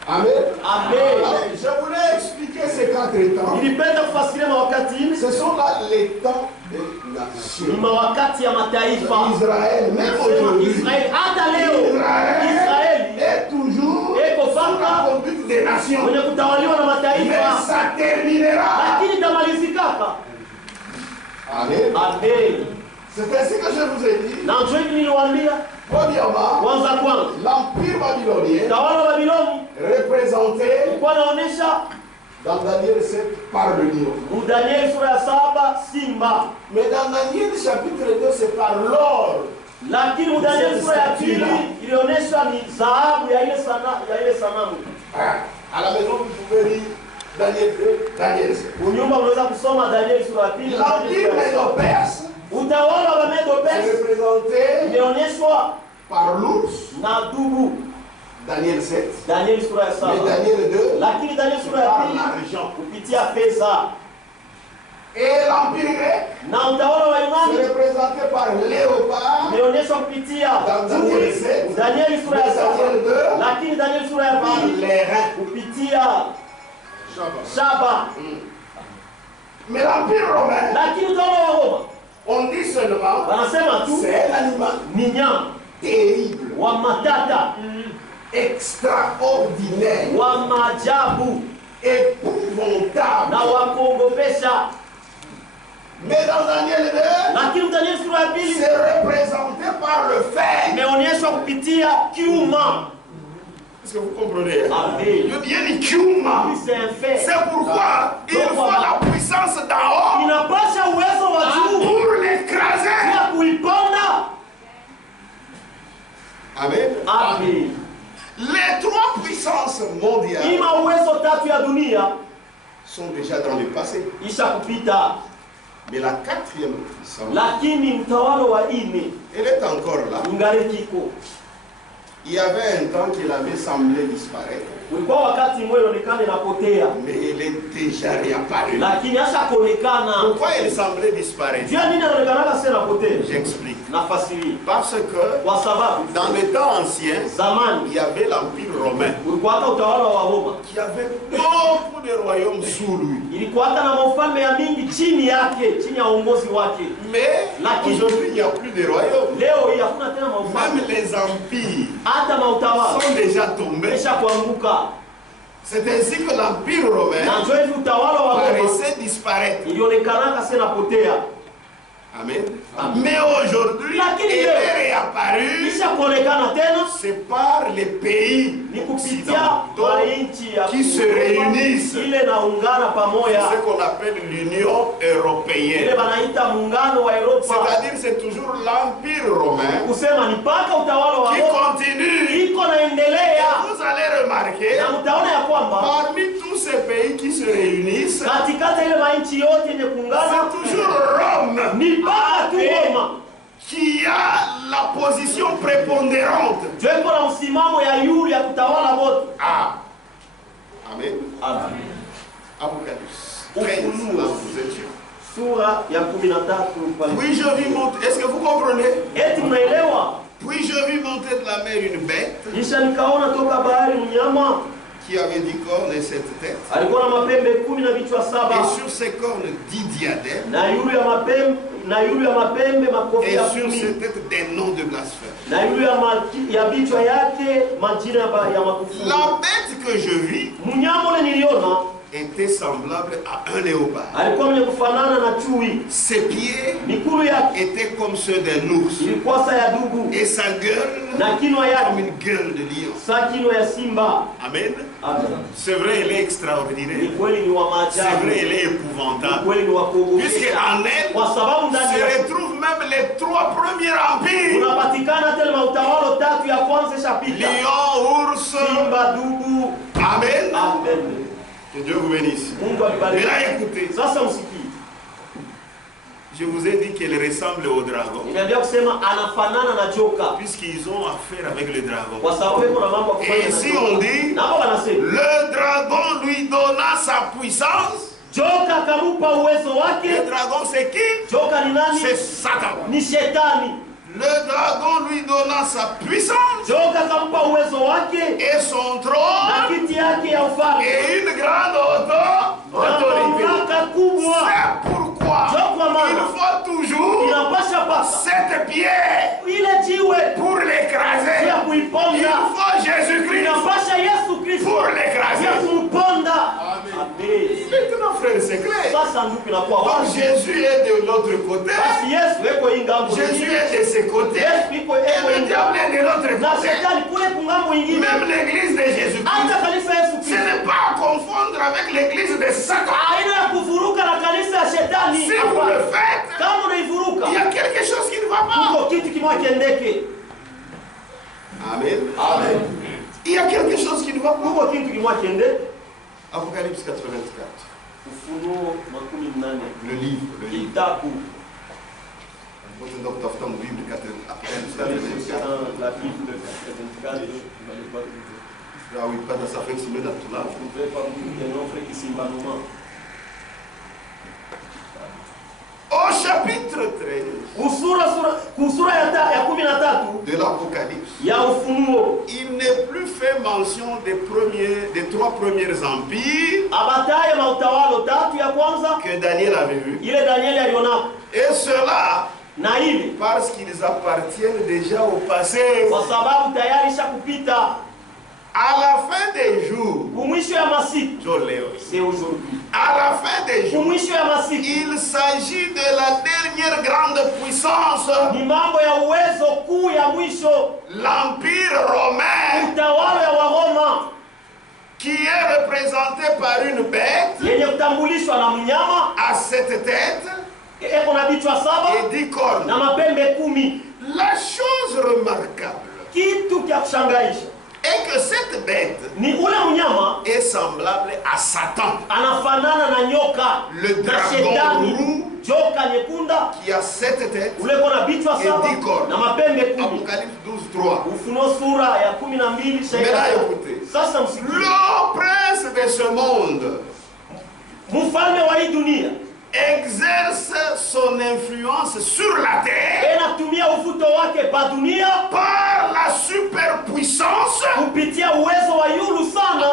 Amen. Amen. Alors, je voulais expliquer ces 4 temps. Nilipenda kufasiria mawakati, Ce sont là les temps des ni nations. mawakati ya mataifa. Israël, même Sema aujourd'hui, Israeli hata leo Israël Israeli est toujours eko sous la paka conduite des nations. kwenye kutawaliwa na Mais mataifa, ça terminera. lakini tamalizikaka. Amen. Amen. C'est ainsi que je vous ai dit. Na njoo hivi niliwaambia Premièrement, kwanza l'empire babylonien utawala wa Babiloni représenté ulikuwa naonesha dans Daniel 7 par le lion. mu Danieli sura ya 7 simba, Mais dans Daniel chapitre 2, c'est par l'or. lakini mu Danieli sura ya 2 ilionyesha ni dhahabu ya ile sanamu. À la maison, vous pouvez lire Daniel 2, Daniel 7. Unyumba unaweza kusoma Danieli sura ya 2. L'empire médo-perse Utawala wa Medo-Perse est représenté ilionyeshwa par l'ours, na dubu, Daniel 7. Danieli sura ya 7. Mais Daniel 2, Lakini Danieli sura ya par 2 l'argent. kupitia pesa, Et l'empire grec na utawala wa est Yunani représenté par léopard, ilionyeshwa kupitia dans Daniel 7. Danieli sura ya Mais 7, Daniel 2, lakini Danieli sura ya par 2 les reins. kupitia shaba. Mais l'empire romain, Lakini utawala wa Roma on dit seulement, wanasema tu c'est un animal ni nyama terrible, wa matata, extraordinaire, wa maajabu épouvantable. na wa kuogopesha. Mais dans Daniel 2, Lakini Danieli sura ya 2 c'est représenté par le fer. imeonyeshwa kupitia kiuma. Est-ce que vous comprenez? Amen. Il y a une kiuma. C'est un fait. C'est pourquoi il faut la puissance d'en haut Inapasha uwezo wa juu pour l'écraser. ya kuiponda. Amen. Amen. Les 3 puissances mondiales Ima uwezo tatu ya dunia sont déjà dans le passé. isha kupita. Mais la quatrième puissance, lakini mtawalo wa ine elle est encore là. ingali kiko. Il y avait un temps qu'il avait semblé disparaître, Ulikuwa wakati mwe ilionekana inapotea, mais elle est déjà réapparue. lakini asha kuonekana. Pourquoi elle semblait disparaître? Jua nini anaonekana sasa inapotea? J'explique. Nafasiri. Parce que Kwa sababu dans le temps ancien, zamani il y avait l'Empire romain ulikuwa hata utawala wa Roma, qui avait beaucoup de royaumes sous lui. ilikuwa hata na mafalme ya mingi chini yake, chini ya uongozi wake. Mais aujourd'hui, il n'y a plus de royaumes. Leo hii hakuna tena mafalme, Même les empires hata mautawala sont déjà tombés. mesha kuanguka. C'est ainsi que l'Empire romain Na njoo hivi utawala wa Roma paraissait disparaître. ilionekana sasa inapotea. Amen. Amen. Mais aujourd'hui, elle est réapparue. Kisha kuonekana tena C'est par les pays ni kupitia occidentaux wananchi ya qui se réunissent. ile naungana C'est pamoja, ce qu'on appelle l'Union ile européenne. wanaita muungano wa Europa, C'est-à-dire c'est toujours l'Empire romain kusema ni mpaka utawala wa qui Roma continue. iko naendelea. Vous allez remarquer, Na mtaona ya kwamba parmi tous ces pays qui se réunissent, katikati ile mainchi yote yenye kuungana c'est toujours Rome ni mpaka tu Roma qui a la position prépondérante. ndio iko na msimamo ya yule ya kutawala wote. Ah. Amen. Amen. Apocalypse 13, là où vous étiez. Sura ya 13 pale. Puis je vis monter, est-ce que vous comprenez? Eti mnaelewa? Puis je vis monter de la mer une bête Kisha nikaona toka bahari mnyama qui avait 10 cornes et 7 têtes. alikuwa na mapembe 10 na vichwa Et 7, sur ses cornes 10 diadèmes. na yule ya mapembe makofi Et ya sur 10, ses têtes des noms de blasphème. na yule ya vichwa yake majina ya makufuru. La bête que je vis Mnyama ule niliona était semblable à un léopard. alikuwa mwenye kufanana na chui, Ses pieds mikulu yake étaient comme ceux d'un ours. ilikuwa sa ya dubu, Et sa gueule na kinwa comme yake une gueule de lion. sa kinwa ya simba. Amen. Amen. C'est vrai, elle est Ni extraordinaire. kweli ni wa C'est maajabu, vrai, elle est ni épouvantable. kweli ni wa kuogopesha, Puisqu'en elle kwa sababu ndani se yake retrouvent même les 3 premiers empires. unapatikana tena mautawala tatu ya kwanza ishapita: Lion, ours. simba, dubu. Amen. Amen. Que Dieu vous bénisse. Mungu alibariki. Maintenant écoutez, Sasa msikii, je vous ai dit qu'elle ressemble au dragon. nimeambia kusema anafanana na joka, Puisqu'ils ont affaire avec le dragon. kwa sababu yuko na mambo ya Et kufanya ici na on joka. dit, Na hapo wanasema le dragon lui donna sa puissance. joka akamupa uwezo wake. Le dragon c'est qui? Joka ni nani? C'est Satan. Ni shetani. Le dragon lui donna sa puissance Joka akampa uwezo wake et son na trône kiti yake ya ufalme et une grande na autorité. mamlaka kubwa. C'est pourquoi il faut toujours Inapasha pasa 7 pieds ile jiwe pour l'écraser. ya Il kuiponda, faut Jésus-Christ inapasha Yesu Kristo pour ya l'écraser. kumponda. Amen. Amen. Maintenant, frère, c'est clair. Sasa ndugu, inakuwa Donc wazi. Jésus est de l'autre côté. Basi Yesu eko hii ngambo Jésus nyingine, est de ses côtés. Yesu iko Et eko hii le diable ngambo, est de l'autre na côté. shetani kule kungambo ingine. Même l'église de Jésus-Christ. Hata kanisa Yesu Ce Kristo n'est pas à confondre avec l'église de Satan. aina ya kuvuruka na kanisa ya shetani. Si vous le faites, Kama unaivuruka, il y a quelque chose qui ne va pas. kuko kitu kimoja kiendeke. Amen. Amen. Il y a quelque chose qui ne va pas. Kuko kitu kimoja kiendeke. Apocalypse 84. Ufunuo 18. Le livre. Kitabu Donc, tafuta Bible 84. la Bible 84. Ah oui, pas dans sa fin, c'est dans tout là. Au chapitre 13 kusura ya 13 de l'Apocalypse, ya Ufunuo, il n'est plus fait mention des 3 premiers empires abataye mautawalo tatu ya kwanza que Daniel avait vu. ile Danieli aliona, Et cela na ile parce qu'ils appartiennent déjà au passé. kwa sababu tayari ishakupita. À la fin des jours, Kumwisho ya masiku, c'est aujourd'hui. À la fin des jours, Kumwisho ya masiku il s'agit de la dernière grande puissance, ni mambo ya uwezo kuu ya mwisho, l'Empire romain, utawala ya Waroma qui est représenté par une bête yenye kutambulishwa na mnyama à 7 têtes eko na vichwa 7 et 10 cornes. na mapembe 10. La chose remarquable Kitu kya kushangaisha est que cette bête ni ule mnyama est semblable à Satan, anafanana na nyoka le na dragon shetani, roux joka nyekunda qui a 7 têtes ule kona bichwa et 10 saba cornes. na mapembe 10. Apocalypse 12, 3. Ufunuo sura ya 12 shairi Maintenant, ya 3. écoutez. Sasa msikie. Le prince de ce monde Mfalme wa hii dunia exerce son influence sur la terre anatumia uvuto wake pa dunia par la superpuissance. kupitia uwezo wa yulu sana.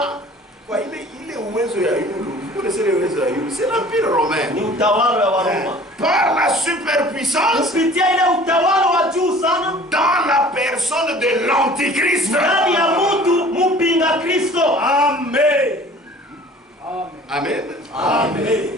Quoi, il est uwezo ya yulu. Vous connaissez le uwezo ya yulu? C'est l'empire romain. Ni utawala wa Waroma. Par la superpuissance Kupitia ile utawala wa juu sana dans la personne de l'antichrist. ndani ya mtu mpinga Kristo. Amen. Amen. Amen.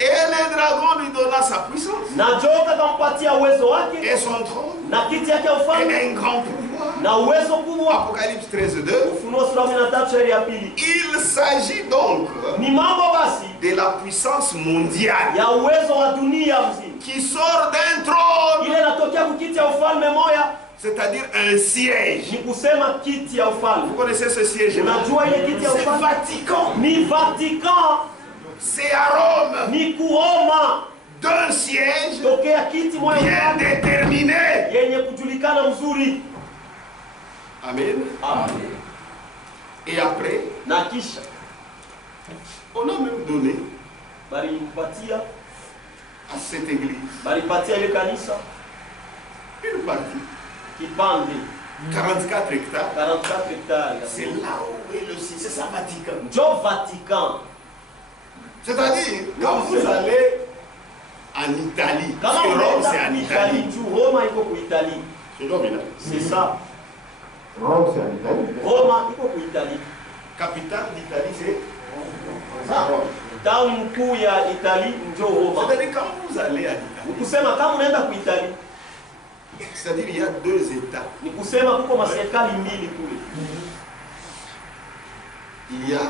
Et le dragon lui donna sa puissance Na joka kampatia uwezo wake et son trône na kiti yake ya et ufalme un grand pouvoir. na uwezo kubwa. Apocalypse 13:2. Ufunuo sura 13 shairi ya 2. Il s'agit donc Ni mambo basi de la puissance mondiale ya uwezo wa dunia mzima. qui sort d'un trône, Ile inatokea kukiti ya ufalme moya, c'est-à-dire un siège. ni kusema kiti ya ufalme. Vous connaissez ce siège-là? Unajua ile kiti ya C'est ufalme Vatican. ni Vatican, C'est à Rome ni Kuoma, d'un siège tokea kiti moya bien ufalme déterminé. yenye kujulikana mzuri. Amen. Amen. Et après, Na kisha on a même donné balimpatia à cette église balipatia ile kanisa une partie, kipande 44 hectares. 44 hectares. C'est là où est le siège, c'est ça Vatican. Njo Vatican. C'est-à-dire, quand vous allez en Italie, parce Kama que Rome unaenda c'est en Italie, Italie. juu Roma iko ku Italie. C'est Rome, là. C'est ça. Rome c'est en Italie. Roma iko ku Italie. Capitale d'Italie c'est Rome. Town mkuu ya Italie njo Roma. C'est-à-dire, quand vous allez en Italie, Ni kusema kama unaenda ku Italie, c'est-à-dire il y a 2 États. ni kusema kuko maserikali mbili kule. Il y a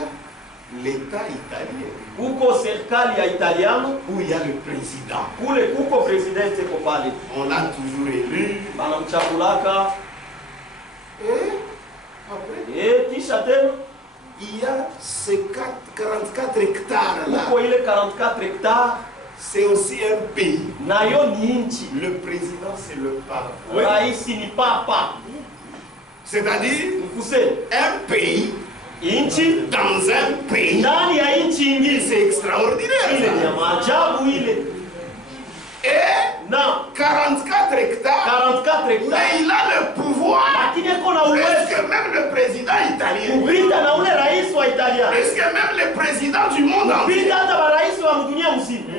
l'État italien Kuko serikali ya Italiano, où il y a le président. kule kuko presidente ko pale. On a toujours élu. Banamchagulaka, Et après, kisha tena il y a ces 44 hectares là. kuko ile 44 hectares, C'est aussi un pays. nayo ni nchi. Le président c'est le pape. Raisi ni papa. C'est-à-dire Ni kusema un pays nchi dans un pays. ndani ya nchi Et nyingine. c'est extraordinaire. Ile ni ya Ça. maajabu ile. Et Na 44 hectares. 44 hectares. Mais il a le pouvoir. Lakini iko na uwezo Presque même le président italien. kupita na ule rais wa Italia. Presque même le président du monde entier. Kupita hata marais wa dunia mzima.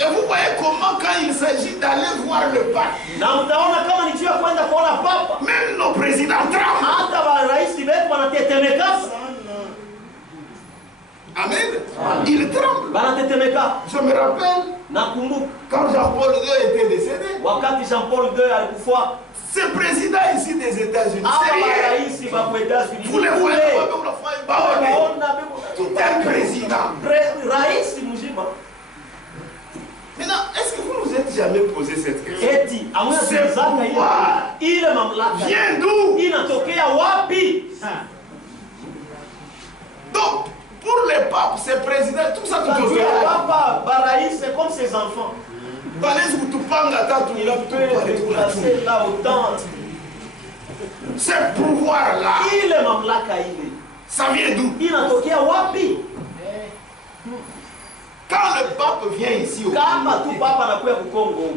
Et vous voyez comment quand il s'agit d'aller voir le pape, Na mtaona kama ni juu ya kwenda kuona papa, même nos présidents tremblent. hata marais wetu wanatetemeka. Amen. Ils tremblent. Wanatetemeka. Je me rappelle Nakumbuka quand Jean-Paul II était décédé, wakati Jean-Paul II alikufa, ce président ici des États-Unis, hapa c'est rien. marais wa États-Unis. Vous les voyez, tout un président. Rais mzima. Maintenant, est-ce que vous nous êtes jamais posé cette question? Eti amuna Ce zaka pouvoir ile mamlaka vient d'où? inatokea wapi? Donc, pour les papes, ces présidents, tout ça, tout Unajua ça. papa barais c'est comme ses enfants. Il peut passer là au temps. Ce pouvoir-là, Ile mamlaka ile ça vient d'où? inatokea wapi? Quand le pape vient ici au Kama tu papa anakuya ku Kongo,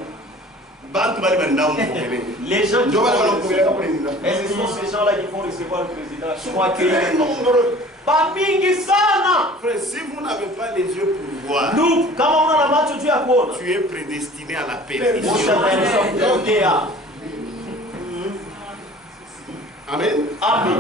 les gens qui vont recevoir, et ce sont ces gens-là qui vont recevoir le président. Je crois que très nombreux. pas mingi sana. Frère, si vous n'avez pas les yeux pour voir, Nous, kama una macho juu ya kuona, tu es prédestiné à la perdition. ushatayarishwa kupotea. Amen. Amen.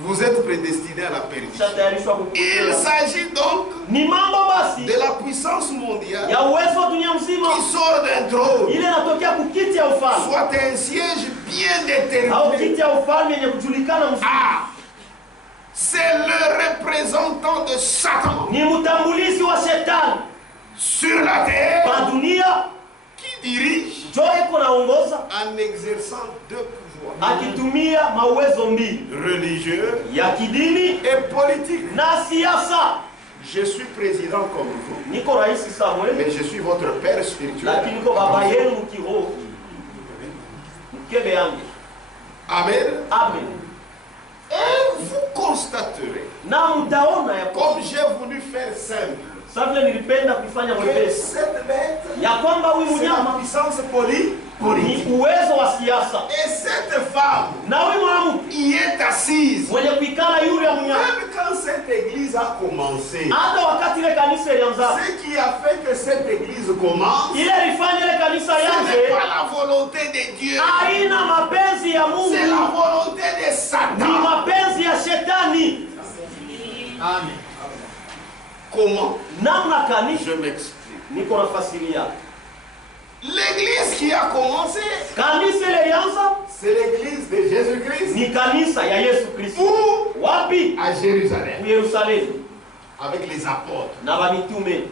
Vous êtes prédestiné à la perdition. Ushatayarishwa Il kupotea. s'agit donc Ni mambo basi de la puissance mondiale ya uwezo wa dunia mzima, qui sort d'un trône, ile inatokea kukiti ya ufalme soit un siège bien au déterminé. kiti ya ufalme yenye kujulikana mzima. Ah, c'est le représentant de Satan Ni mtambulizi wa shetani sur la terre pa dunia, qui dirige jo iko naongoza en exerçant 2 pouvoirs, akitumia mawezo mbili religieux ya kidini et politique. na siasa. Je suis président comme vous, niko raisi Samuel, mais je suis votre père spirituel. lakini niko baba yenu mkiroho. Mkebe yangu. Amen. Amen. Et vous constaterez, Na mtaona ya comme j'ai voulu faire simple, Sabile nilipenda kufanya que mwepesi cette bête, ya kwamba huyu c'est la mnyama puissance ni politique. uwezo wa siasa, Et cette femme na huyu mwanamke y est assise. mwenye kuikala yule ya mnyama. Même quand cette église a commencé, Hata wakati ile kanisa ilianza, ce qui a fait que cette église commence, ile ilifanya ile kanisa ce n'est yanze pas la volonté de Dieu, haina mapenzi ya c'est la Mungu, volonté de ni Satan. mapenzi ya shetani. Amen. Comment? Namna kanisa Je m'explique. niko nafasiria. L'église qui a commencé, Kanisa ile ilianza c'est l'église de Jésus-Christ. ni kanisa ya Yesu Kristo. Où? Wapi? À Jérusalem, Yerusalemu avec les apôtres. na bamitume.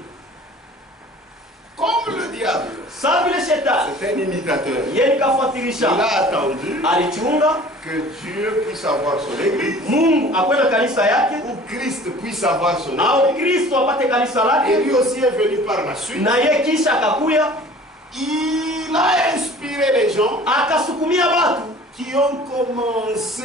Comme le diable, Sa vile shetani c'est un imitateur. yeye Il kafuatilisha, a attendu alichunga que Dieu puisse avoir son église, Mungu akwenda kanisa yake ou Christ puisse avoir son église. au Kristo apate kanisa Et lake, lui aussi est venu par la suite. na ye kisha akakuya Il a inspiré les gens akasukumia watu qui ont commencé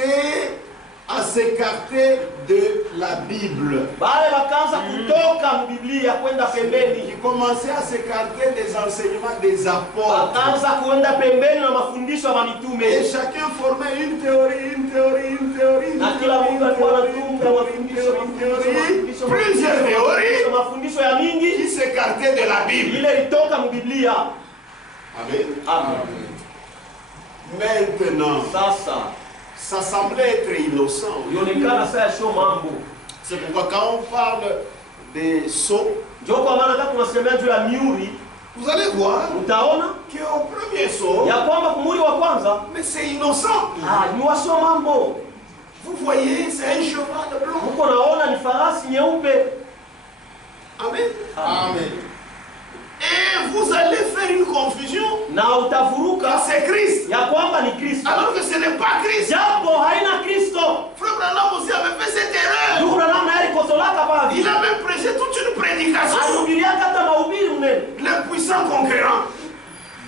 à s'écarter de la Bible, bale wakaanza kutoka mbiblia kwenda qui pembeni, commençaient à s'écarter des enseignements des apôtres. wakaanza kuenda pembeni na mafundisho ya Et mitume, chacun formait une théorie, une théorie, une théorie, une na kila théorie, mtu une alikuwa théorie, anatunga une plusieurs théories mafundisho ya mingi, qui s'écartaient de la Bible. ile ilitoka mbiblia. Amen. Amen. Maintenant, Sasa ça semblait être innocent. ionekana saa ya show mambo, C'est pourquoi quand on parle des sceaux, ndio kwa maana kama tunasemea juu ya miuri, vous allez voir utaona qu'au premier saut, ya kwamba kumuri wa kwanza mais c'est innocent. ni wa show mambo. Vous voyez, c'est un cheval blanc. Huko naona ni farasi nyeupe. Amen. Amen. Et vous allez faire une confusion Na car utavuruka c'est Christ, ya kwamba ni Kristo, alors que ce n'est pas Christ. japo haina Kristo. Frère Branham aussi avait fait cette erreur. Ndugu Branham naye alikotolaka baadhi, Il a même prêché toute une prédication. alihubiria hata mahubiri mnene Le puissant conquérant.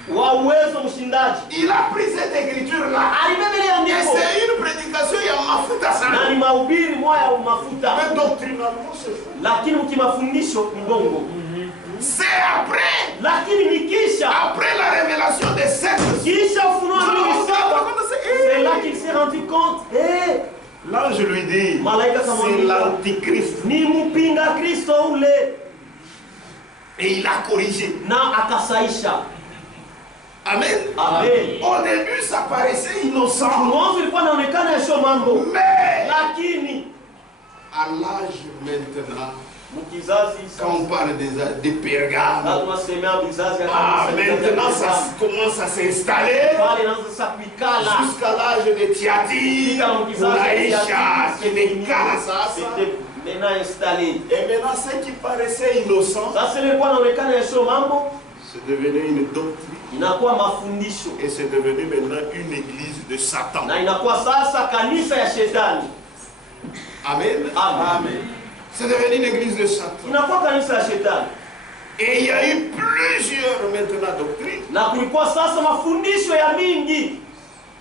wa uwezo mshindaji. Il a pris cette écriture-là. Alibebelea Et andiko c'est une prédication, il y a mafuta na sana. ni mahubiri moya ya mafuta, Mais doctrinalement, c'est faux. lakini mkimafundisho ni bongo. C'est après, Lakini ni kisha après la révélation des sectes. kisha ufunuo wa mbingu saba, c'est là qu'il s'est rendu compte, L'ange lui dit, malaika c'est kamwambia l'antichrist. ni mpinga Kristo ule, Et il a corrigé. na akasaisha. Amen. Amen. Au début, ça paraissait innocent. Mwanzo ilikuwa inaonekana yasho mambo, Mais lakini à l'âge maintenant, mkizazi quand on parle des na Pergames, tunasemea vizazi ya maintenant ça commence à s'installer pale inaanza sasa kuikala jusqu'à l'âge de Tiati, kila mkizazi Laïcha, qui décale ça. c'était maintenant installé. Et maintenant, ce qui paraissait innocent, Sasa ilikuwa inaonekana yasho mambo, c'est devenu une doctrine. inakuwa mafundisho Et c'est devenu maintenant une église de Satan. na inakuwa sasa kanisa ya shetani. Amen. Amen. C'est devenu une église de Satan. Inakuwa kanisa ya shetani, Et il y a eu plusieurs maintenant doctrines. na kulikuwa sasa mafundisho ya mingi.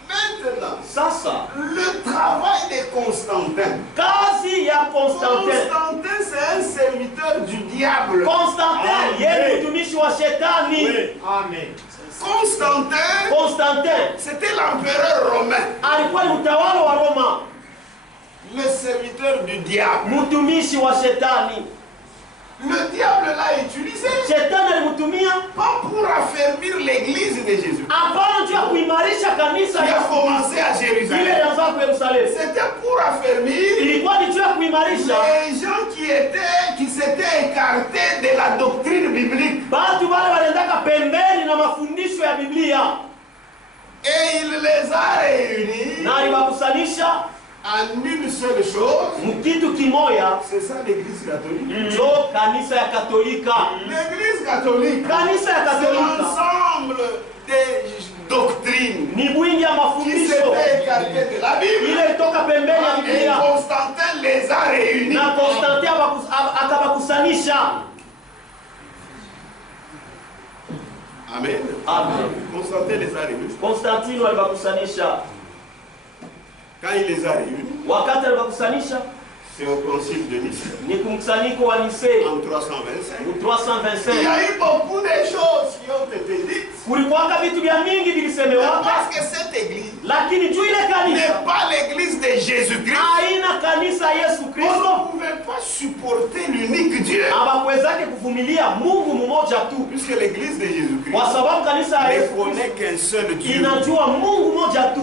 Maintenant, Sasa le travail de Constantin. kazi ya Konstantin. Constantin, c'est un serviteur du diable. Konstantin yeye ni mtumishi wa shetani. Amen. Konstantin C'était l'empereur romain, alikuwa ni mtawala wa Roma, le serviteur du diable. mtumishi wa shetani. Le diable l'a utilisé Shetani alimtumia pas pour affermir l'église de Jésus. hapana juu ya kuimarisha kanisa Il a ya commencé à ile Jérusalem. ilianza kwa Yerusalemu, C'était pour affermir ilikuwa ni juu ya kuimarisha les gens qui s'étaient écartés de la doctrine biblique. batu wale waliendaka pembeni na mafundisho ya Biblia, Et il les a réunis na aliwakusanisha en une seule chose. mkitu kimoya, C'est ça l'église catholique. njo kanisa ya Katolika. L'église catholique, Kanisa ya c'est Katolika l'ensemble des doctrines doctrine ni bwingi ya qui mafundisho s'était écarté de la Bible. ile ilitoka pembeni ya Et Biblia, Constantin les a réunis. na Konstantin akawakusanisha. Amen. Amen. Constantin les a réunis. Konstantino aliwakusanisha. Quand il les a réunis, Wakati aliwakusanisha c'est au concile de Nice ni kumkusanyiko wa Nisea en 325. mu Il y 325. a eu beaucoup de choses qui ont été dites. Kulikuwaka vitu vya mingi Mais vilisemewaka, parce que cette église lakini juu ile kanisa n'est pas l'église de Jésus-Christ, haina kanisa ya Yesu on Kristo, ne pouvait pas supporter l'unique Dieu. hawakuwezake kuvumilia Mungu mmoja tu, Puisque l'église de Jésus-Christ kwa sababu kanisa ya ne Yesu connaît Kristo qu'un seul Dieu. inajua Mungu mmoja tu.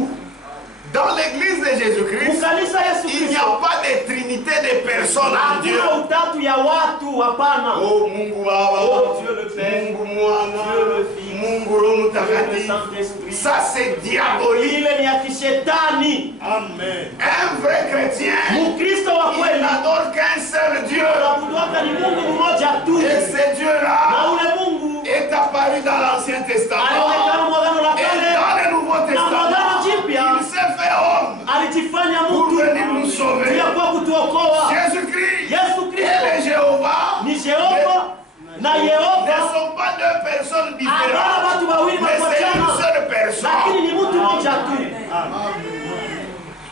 Dans l'église de Jésus-Christ, Mukanisa Yesu il n'y a Kristo pas de trinité de personnes en Dieu. hakuna utatu ya watu, hapana. Oh Mungu Baba, Oh Dieu le Père, Mungu Mwana, Dieu le Fils, Mungu Roho Dieu le Mtakatifu. Saint-Esprit. Ça c'est diabolique. Ile ni ya kishetani. Amen. Un vrai chrétien, Mkristo wa il kweli n'adore qu'un seul Dieu. anabuduaka ni Mungu mmoja tu, Et ce Dieu-là na ule Mungu est apparu dans l'Ancien Testament alionekana mwagano la et kale dans le Nouveau na mwagano Testament. jipya, Il s'est fait homme alijifanya pour mtu venir nous sauver. pia kwa kutuokoa. Jésus-Christ Yesu et Kristo le Jéhovah ni Jehova na ne Yehova, sont pas deux personnes hapana différentes, watu wawili mais c'est une wakuachana, seule lakini personne. ni mtu mmoja tu.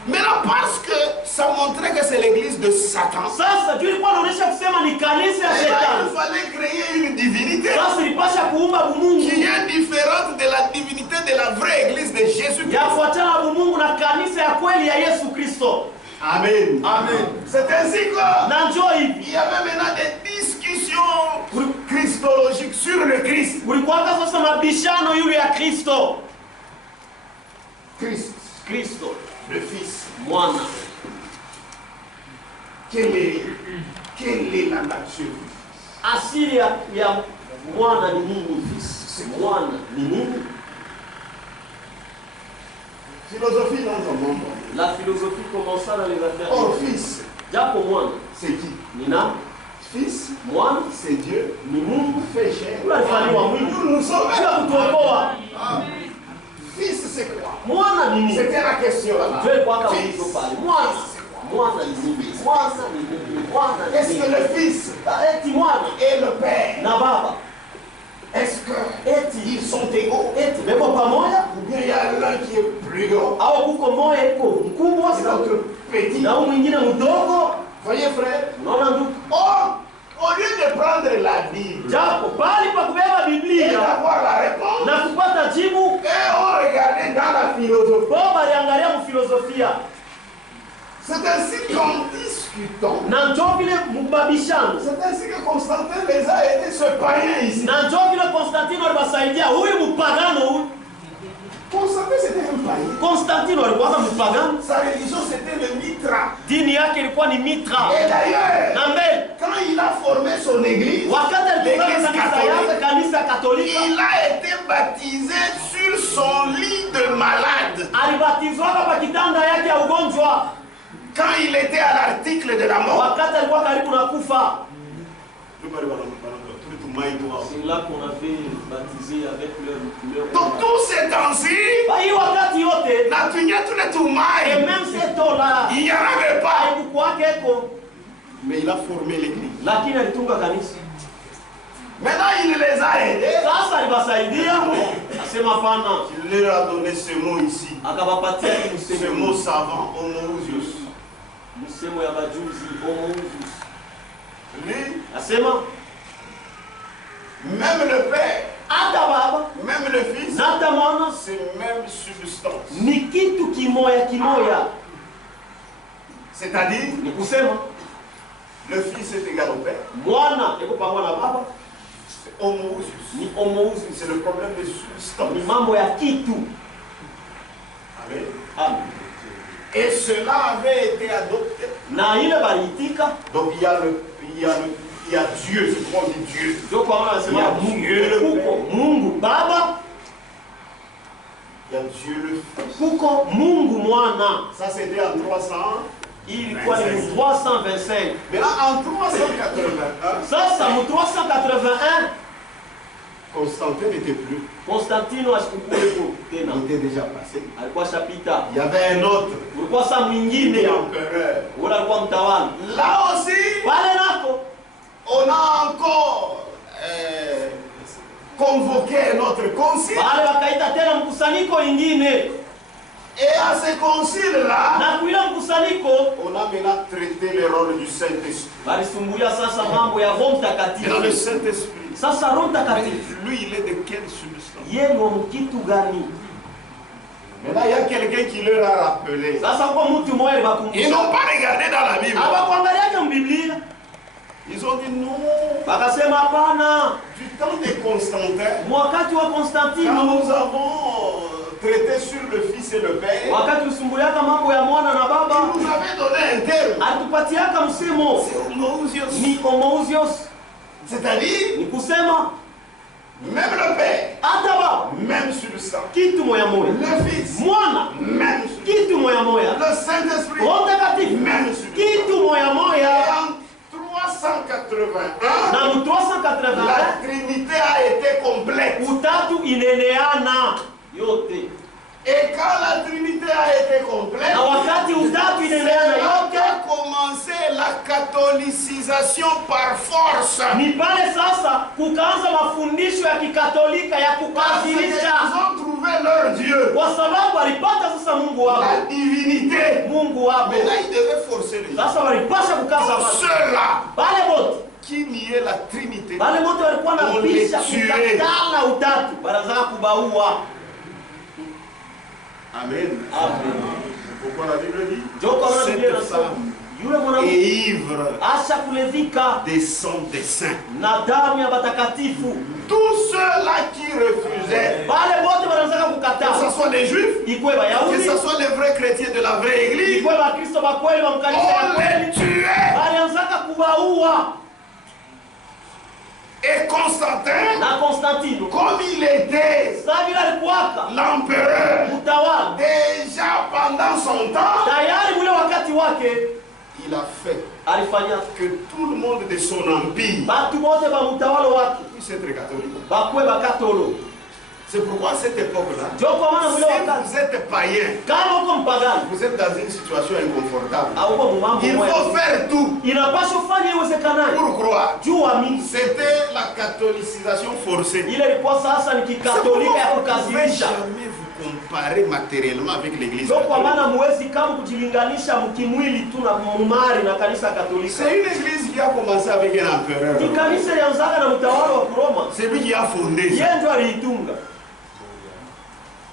Maintenant, parce que ça montrait que c'est l'église de Satan, Sasa juu ilikuwa inaonyesha kusema ni kanisa ya et là, shetani. il fallait créer une divinité Sasa ilipasha kuumba bumungu qui est différente de la divinité de la vraie église de Jésus-Christ. yafuatana na bumungu na kanisa ya kweli ya Yesu Kristo. Amen. Amen. C'est ainsi que Na njoo hivi il y avait maintenant des discussions christologiques sur le Christ. kulikuwaka sasa mabishano yule ya Kristo. Christ, Kristo le Fils. mwana, Quelle est la nature? asili ya mwana ni nini? Mwana ni nini? Philosophie dans un monde. La philosophie commença dans les affaires. Or, Fils, Japo mwana c'est qui? ni nani? Fils, Mwana c'est Dieu. ni Mungu Fait chair. yule alifanywa mwili Pour nous sauver. juu ya kutuokoa. Fils, c'est quoi? Mwana ni nini? C'était la question là. Ndio ilikuwa kama Fils. hizo pale. Mwana ni nini? Mwana ni nini? Mwana ni Est-ce que nini? le Fils Eti mwana et le Père, na baba est-ce qu'ils sont égaux? eti beko pamoja Ou bien il y a l'un qui est plus grand au kuko moja iko mkubwa et l'autre petit? na huyu mwingine mdogo? Voyez frère? Unaona ndugu, Or, au lieu de prendre la Bible japo bali pa kubeba et Biblia d'avoir la réponse, na kupata jibu, et on regardait dans la philosophie. bo baliangalia mfilosofia C'est ainsi qu'en discutant, na njoo vile mbabishano c'est ainsi que Constantin les a aidés, ce païen ici. na njoo vile Konstantino alibasaidia huyu mpagano huyu. Constantin c'était un païen. Konstantino alikuwa mpagano, Sa religion c'était le Mitra. dini yake ilikuwa ni Mitra. Et d'ailleurs, Na mbele quand il a formé son église, wakati alipoanza l'église kanisa yake, catholique, kanisa Katolika, il a été baptisé sur son lit de malade. alibatizwaka kwa kitanda yake ya ugonjwa Quand il était à l'article de la mort. wakati alikuwa karibu na kufa. C'est là qu'on avait baptisé avec leur Donc tous ces temps-ci, Kwa hiyo wakati yote na tunyatuletumai, et même cette là il n'y en avait pas. haikukwako, Mais il a formé l'église. lakini alitunga kanisa. Maintenant, il les a aidés. Sasa alibasaidia, asema hapana, Il leur a donné ce mot ici. akawapatia Ce msemo, mot savant, homoousios. msemo ya bajuzi homoousios. Lui, Asema même le Père, hata baba même le Fils, na hata mwana c'est même substance. ni kitu kimoya kimoya. C'est-à-dire, Ni kusema le Fils est égal au Père. mwana iko pamoja na baba, C'est homoousios. ni homoousios, C'est le problème de substance. ni mambo ya kitu. Amen. Amen. Et cela avait été adopté. Na ile baliitika, Donc il y a Dieu, c'est pourquoi on dit Dieu. ndio kwa maana Il y a anasema Dieu le kuko Père. Mungu Baba, Il y a Dieu le Fils. kuko Mungu Mwana. Ça c'était en 300. Hii ilikuwa ni 325. Maintenant en 381, Sasa mu 381 Constantin n'était plus. Konstantino ashukuru tena. Il était déjà passé. Alikuwa shapita. Il y avait un autre Ulikuwa saa mwingine empereur. ule alikuwa mtawala. Là aussi, Pale nako on a encore convoqué un autre concile. pale wakaita tena mkusanyiko ingine. Et à ce concile-là, Na kuila mkusanyiko on a maintenant traité le rôle du Saint-Esprit. walisumbulia sasa mambo ya Roho Et dans le Mtakatifu. Saint-Esprit, Sasa Roho Mtakatifu lui, il est de quelle substance? yeye ni wa kitu gani? Maintenant, il y a quelqu'un qui leur a rappelé. Sasa kwa mtu mmoja Ils bakumbusha. n'ont pas regardé dans la Bible. Hawakuangaliaje mbiblia? Ils ont dit non. Wakasema hapana. Du temps de Constantin, Wakati wa quand Konstantino, nous avons traité sur le Fils et le Père, wakati usumbuliaka mambo ya mwana na baba, il nous avait donné un terme. alitupatiaka msemo C'est homoousios. ni homoousios, C'est-à-dire, ni kusema même le Père, hata baba même substance. kitu moya moya, Le Fils, mwana même substance. kitu moya moya, Le Saint-Esprit, Roho Mtakatifu même substance. kitu moya Et moya. en 381, Na mu la 380 Trinité a été complète. utatu ineneana yote, Et quand la Trinité a été complète, na wakati utatu c'est ineneana là yote, qu'a commencé la catholicisation par force. ni pale sasa kukaanza mafundisho ya kikatolika ya Parce qu'ils kukasirisha, ont trouvé leur Dieu, kwa sababu walipata sasa Mungu wao, la divinité. Mungu wao. Mais là, ils devaient forcer les gens. Sasa walipasha kukaza Tous watu ceux-là pale wote, qui niaient la Trinité, pale wote walikuwa na On pisha les tuait. kukatala utatu, wanataka kubaua. Amen. Amen. Pourquoi la Bible dit Joko wana Biblia cette inasema femme yule mwanamke est ivre asha kulevika des sang des saints. na damu ya watakatifu. Tous ceux-là qui refusaient, Wale wote wanataka que ce kukataa, soit les Juifs, ikwe que Wayahudi, ce soit les vrais chrétiens de la vraie Église, ikwe Wakristo wa kweli wa mkanisa ya on kweli, les tuait. walianzaka kuwaua. Et Constantin, Na Konstantino comme il était sasa vile alikuwaka l'empereur, mtawala déjà pendant son temps, tayari, ule wakati wake il a fait alifanya que tout le monde de son empire batu wote ba mtawala wake puisse être catholique. bakwe bakatolo. C'est pourquoi à cette époque-là, Ndio kwa maana ule wakati si vous êtes païen, kama uko mpagani vous êtes dans une situation inconfortable, au uko mumambo il moya, faut faire tout inapaswa ufanye iwezekanayo pour croire. juu amini. C'était la catholicisation forcée. Ile ilikuwa sasa ni C'est kikatolika ya pourquoi vous ne pouvez kukazirisha. jamais vous comparer matériellement avec l'église Ndio kwa catholique. maana muwezi kama kujilinganisha mkimwili tu na mumari na kanisa Katolika. C'est une église qui a commencé avec un empereur. Ni kanisa ilianzaka na mtawala wa Roma, C'est lui qui a fondé ça. yeye ndio aliitunga.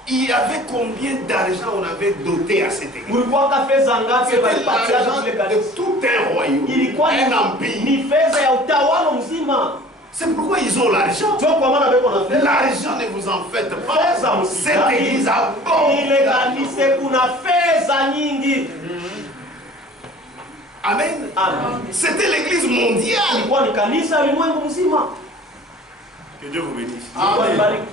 Il y avait combien d'argent on avait doté à cette église? Kulikuwa ka fedha ngapi C'était walipatia l'argent kile de kanisa? tout un royaume, Ilikuwa un empire. ni fedha ya utawala mzima. C'est pourquoi ils ont l'argent. Ndio kwa maana beko na fedha. L'argent ne vous en faites Fedha pas. msitaki. Cette église a bon. Ile kanisa kuna fedha nyingi. Amen. Amen. C'était l'église mondiale. Ilikuwa ni kanisa ulimwengu mzima. Que Dieu vous bénisse. Ilikuwa ni bariki.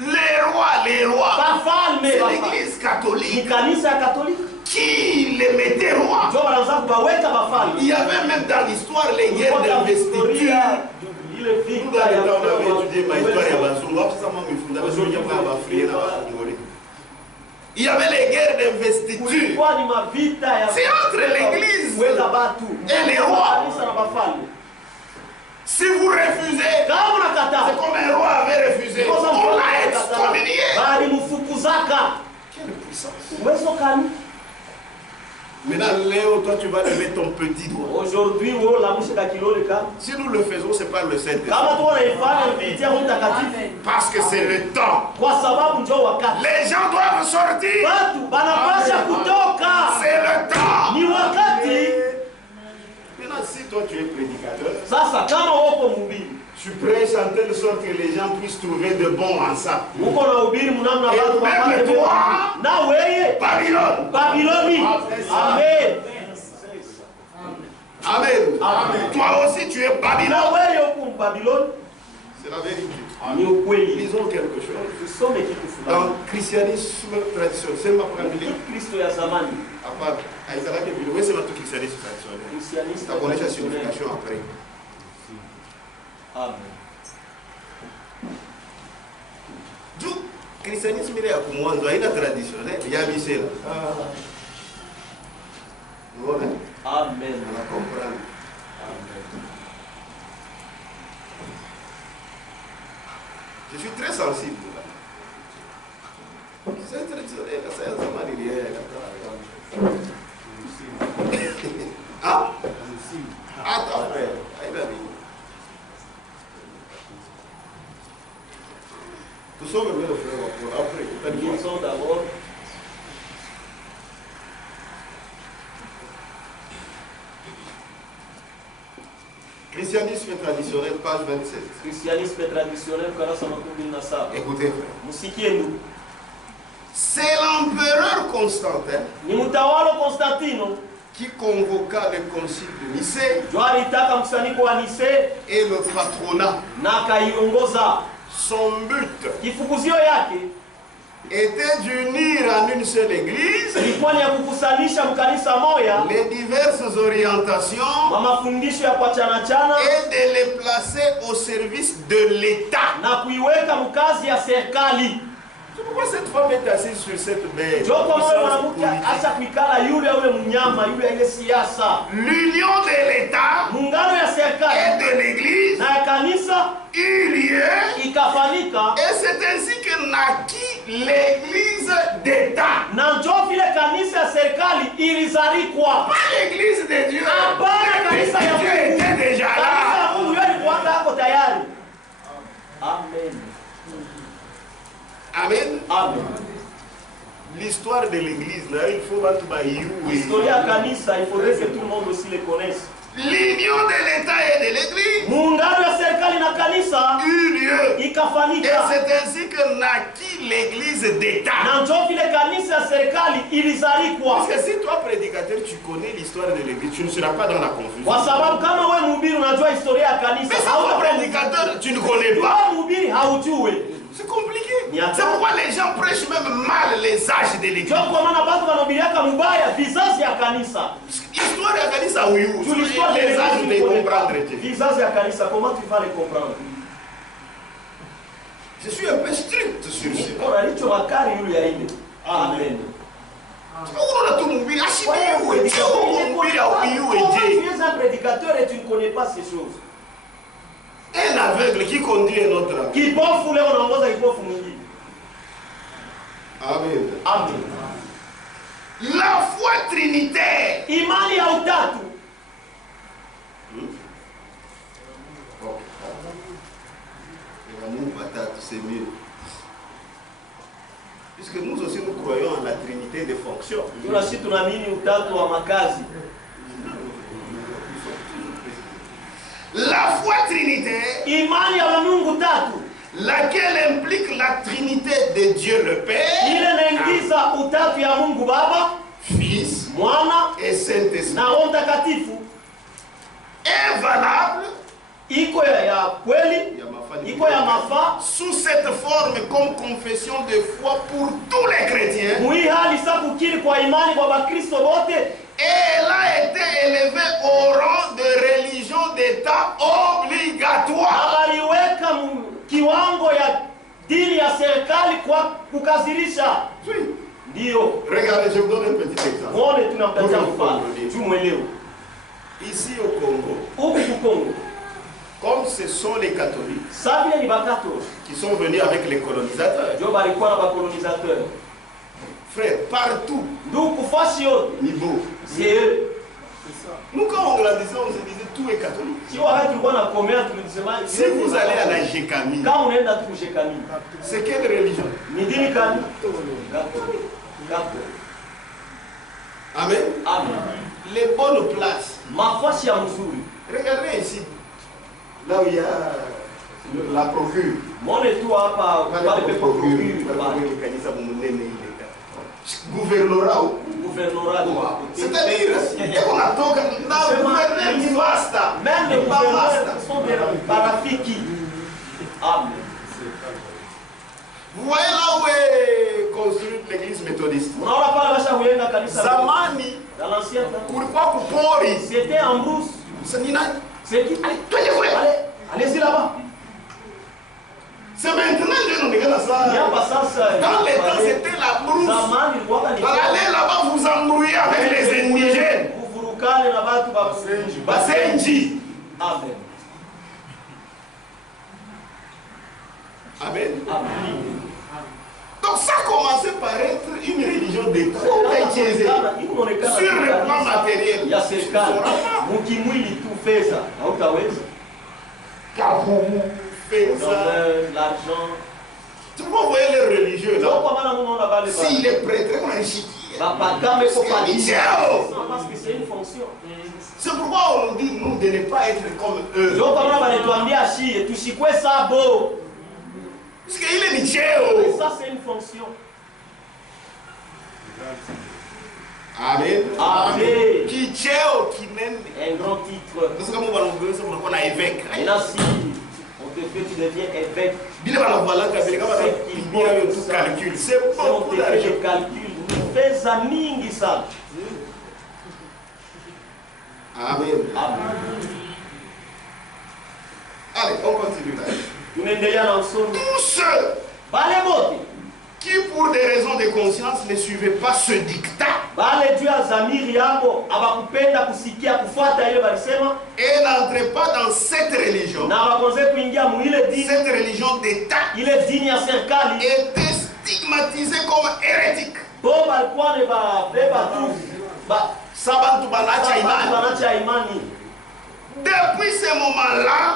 Les rois. Bafalme C'est bafalme. l'église Ni catholique kanisa ya Katolika. qui les mettait rois. Ndio wanaanza kubaweka bafalme. Il y avait même dans l'histoire les guerres d'investiture. Ile Nous, vita dans ya le temps, on avait étudié ma histoire ya Bazungu. Hapo sasa mama mifunda Bazungu ya kwa Afrika na Wangole. Il y avait les guerres d'investiture. kulikuwa ni mavita ya C'est entre l'église kuweka batu et les rois. kanisa na bafalme. Si vous refusez, Kama c'est unakataa, comme un roi avait refusé. kosa On mfalme l'a anakataa, excommunié. bali mfukuzaka. Quelle puissance. Uwezo kani? Maintenant, Léo, toi, tu vas lever ton petit doigt. Aujourd'hui wewe la mshika kilole kama Si nous le faisons, c'est par le Saint-Esprit. kama tu unaifanya kupitia Roho Mtakatifu, Parce que c'est le temps. kwa sababu njoo wakati Les gens doivent sortir. watu banapasha kutoka, C'est le temps. ni wakati Maintenant, si toi, tu es prédicateur, sasa. Kama wako mhubiri tu prêches en telle sorte que les gens puissent trouver de bons en ça. uko na ubiri mnamna Et watu même wapate toi. mema. Na wewe Babylone. Babiloni. Amen. Amen. Amen. Toi aussi, tu es Na Babylone. wewe uko Babiloni. C'est la vérité. Ni ukweli. Lisons quelque chose. Tusome kitu fulani. Dans le christianisme traditionnel, c'est ma première Bible. Kristo ya zamani. Hapa haizalaki vile. Wewe sema tu christianisme traditionnel. Christianisme Tutakuonesha traditionnel. signification après. Amen. Christianisme ile ya kumwanzo haina traditionnel ya Michel. Voilà. Amen. On va comprendre. Je suis très sensible. C'est traditionnel, c'est un zaman il Ah? Attends, frère. Nous sommes venus le frère après. Nous sommes d'abord. Christianisme traditionnel, page 27. Christianisme traditionnel, ukurasa wa 17. Écoutez, frère. Msikie ndugu. C'est l'empereur Constantin Ni mtawala Konstantino qui convoqua le concile de Nicée ndio alitaka mkusanyiko wa Nisea et le patronat. na akaiongoza. Son but Kifukuzio yake était d'unir en une seule église ilikuwa ni ya kukusanisha mkanisa moya les diverses orientations wa mafundisho ya kuachana et de les placer au service de l'État. na kuiweka mkazi ya serikali. C'est pourquoi cette femme est assise sur cette bête. Ndio kwa maana mwanamke acha kuikala yule mnyama yule ile siasa. L'union de l'État Muungano ya et serikali de l'Église na ya kanisa eut lieu, ikafanyika, et c'est ainsi que naquit l'Église d'État. na ndio vile kanisa ya serikali ilizarikwa. Pas l'Église de Dieu. Hapana, kanisa ya Dieu Mungu. était déjà Kanisa ya là. Mungu yeye alikuwa hapo tayari. Amen. Amen. Amen. L'histoire de l'Église, là, il faut battre Bayou. Historia ya kanisa, il faudrait que tout le monde aussi le connaisse. L'union de l'État et de l'Église Muungano ya serikali na kanisa eut lieu. Et ikafanyika, c'est ainsi que naquit l'Église d'État. na ndio vile kanisa ya serikali ilizarikwa. Parce que si toi, prédicateur, tu connais l'histoire de l'Église, tu ne seras pas dans la confusion. Kwa sababu kama wewe mhubiri unajua historia ya kanisa, Mais si toi, prédicateur, tu ne connais pas, wewe mhubiri haujui. c'est compliqué. Ni hatari. C'est pourquoi les gens prêchent même mal les âges de l'Église. Ndio kwa maana watu wanahubiriaka mubaya vizazi ya kanisa. L'histoire de Kanisa, oui, Tu l'histoire de les âges de l'Église, comprendre Dieu. vizazi ya kanisa, comment tu vas les comprendre? Je suis un peu strict sur cela. Kuna licho makari yule ya ile. Amen. Unaona tu mhubiri ashibiwe, Comment sio mhubiri aubiwe tu je. es un prédicateur et tu ne connais pas ces choses? Un aveugle qui conduit un autre aveugle. Kipofu leo unaongoza kipofu mwingine. Amen. Amen. La foi trinitaire. Imani ya utatu. Mungu watatu, c'est mieux. Puisque nous aussi nous croyons en la trinité des fonctions. Tunasi tunaamini utatu wa makazi. La foi trinitaire, Imani ya Mungu tatu. laquelle implique la trinité de Dieu le Père, Ile inaingiza utatu ya Mungu Baba, Fils Mwana et Saint-Esprit, na Roho Mtakatifu. est valable Iko ya kweli, iko ya mafaa. sous cette forme comme confession de foi pour tous les chrétiens. Mwi hali sa kukiri kwa imani kwa Bakristo wote. Et elle a été élevée au rang de religion d'État obligatoire. Abaliweka kiwango ya dini ya serikali kwa kukazirisha. Oui. Ndio. Regardez, je vous donne un petit exemple. Muone tunampatia mfano. Tumwelewe. Ici au Congo, Huku Kongo. comme ce sont les catholiques Sabile ni Bakato. qui sont venus avec les colonisateurs, Ndio balikuwa na bakolonisateur. frère, partout, Ndugu kufasi yote. Nibo. C'est Nous, quand on grandissait, on se disait tout est catholique. si wakati tulikuwa na komea tulisema Si vous allez à la Jécamine, kama unaenda tu kushekani. c'est quelle religion? Ni dini gani? Gato. Amen. Amen. Les bonnes places. Mafasi ya mzuri. Regardez ici, là où il y a la procure. Mwone tu hapa pale pepo procure. Gouvernorat. Gouvernorat. C'est-à-dire, on a toka na gouverner ni basta. Même les gouverneurs sont des parafiki. Amen. Vous voyez là où est construite l'église méthodiste. Unaona pale basha huenda kanisa. Zamani Dans l'ancien temps. kulikuwa kupori. C'était en brousse. C'est ni nani? C'est qui? Allez, twende kule. Allez, allez-y là-bas. C'est maintenant que nous regardons ça. Dans les temps, c'était la brousse. Allez là-bas, vous embrouillez avec les indigènes. Basenji. Amen. Amen. Donc ça a commencé par être une religion d'État. Sur le plan matériel. Il y a ces cas. Mukimwili tout fait ça. Kaboumou fait ça. L'argent. Tu vois, vous voyez les religieux là. Si les prêtres, on a un chiquier. Parce que c'est une fonction. C'est pourquoi on nous dit nous de ne pas être comme eux. Parce qu'il est Michel. Ça, c'est une fonction. Amen. Amen. Qui Cheo, qui n'aime. Un grand titre. Parce que nous on a évêque. Et là, si on te fait, tu deviens évêque. C'est beaucoup d'argent. Calcul. Nous faisons mingi ça. Amen. Allez, on continue là. Tous ceux qui, pour des raisons de conscience, ne suivaient pas ce dictat et n'entraient pas dans cette religion d'État, étaient stigmatisés comme hérétiques. Depuis ce moment-là,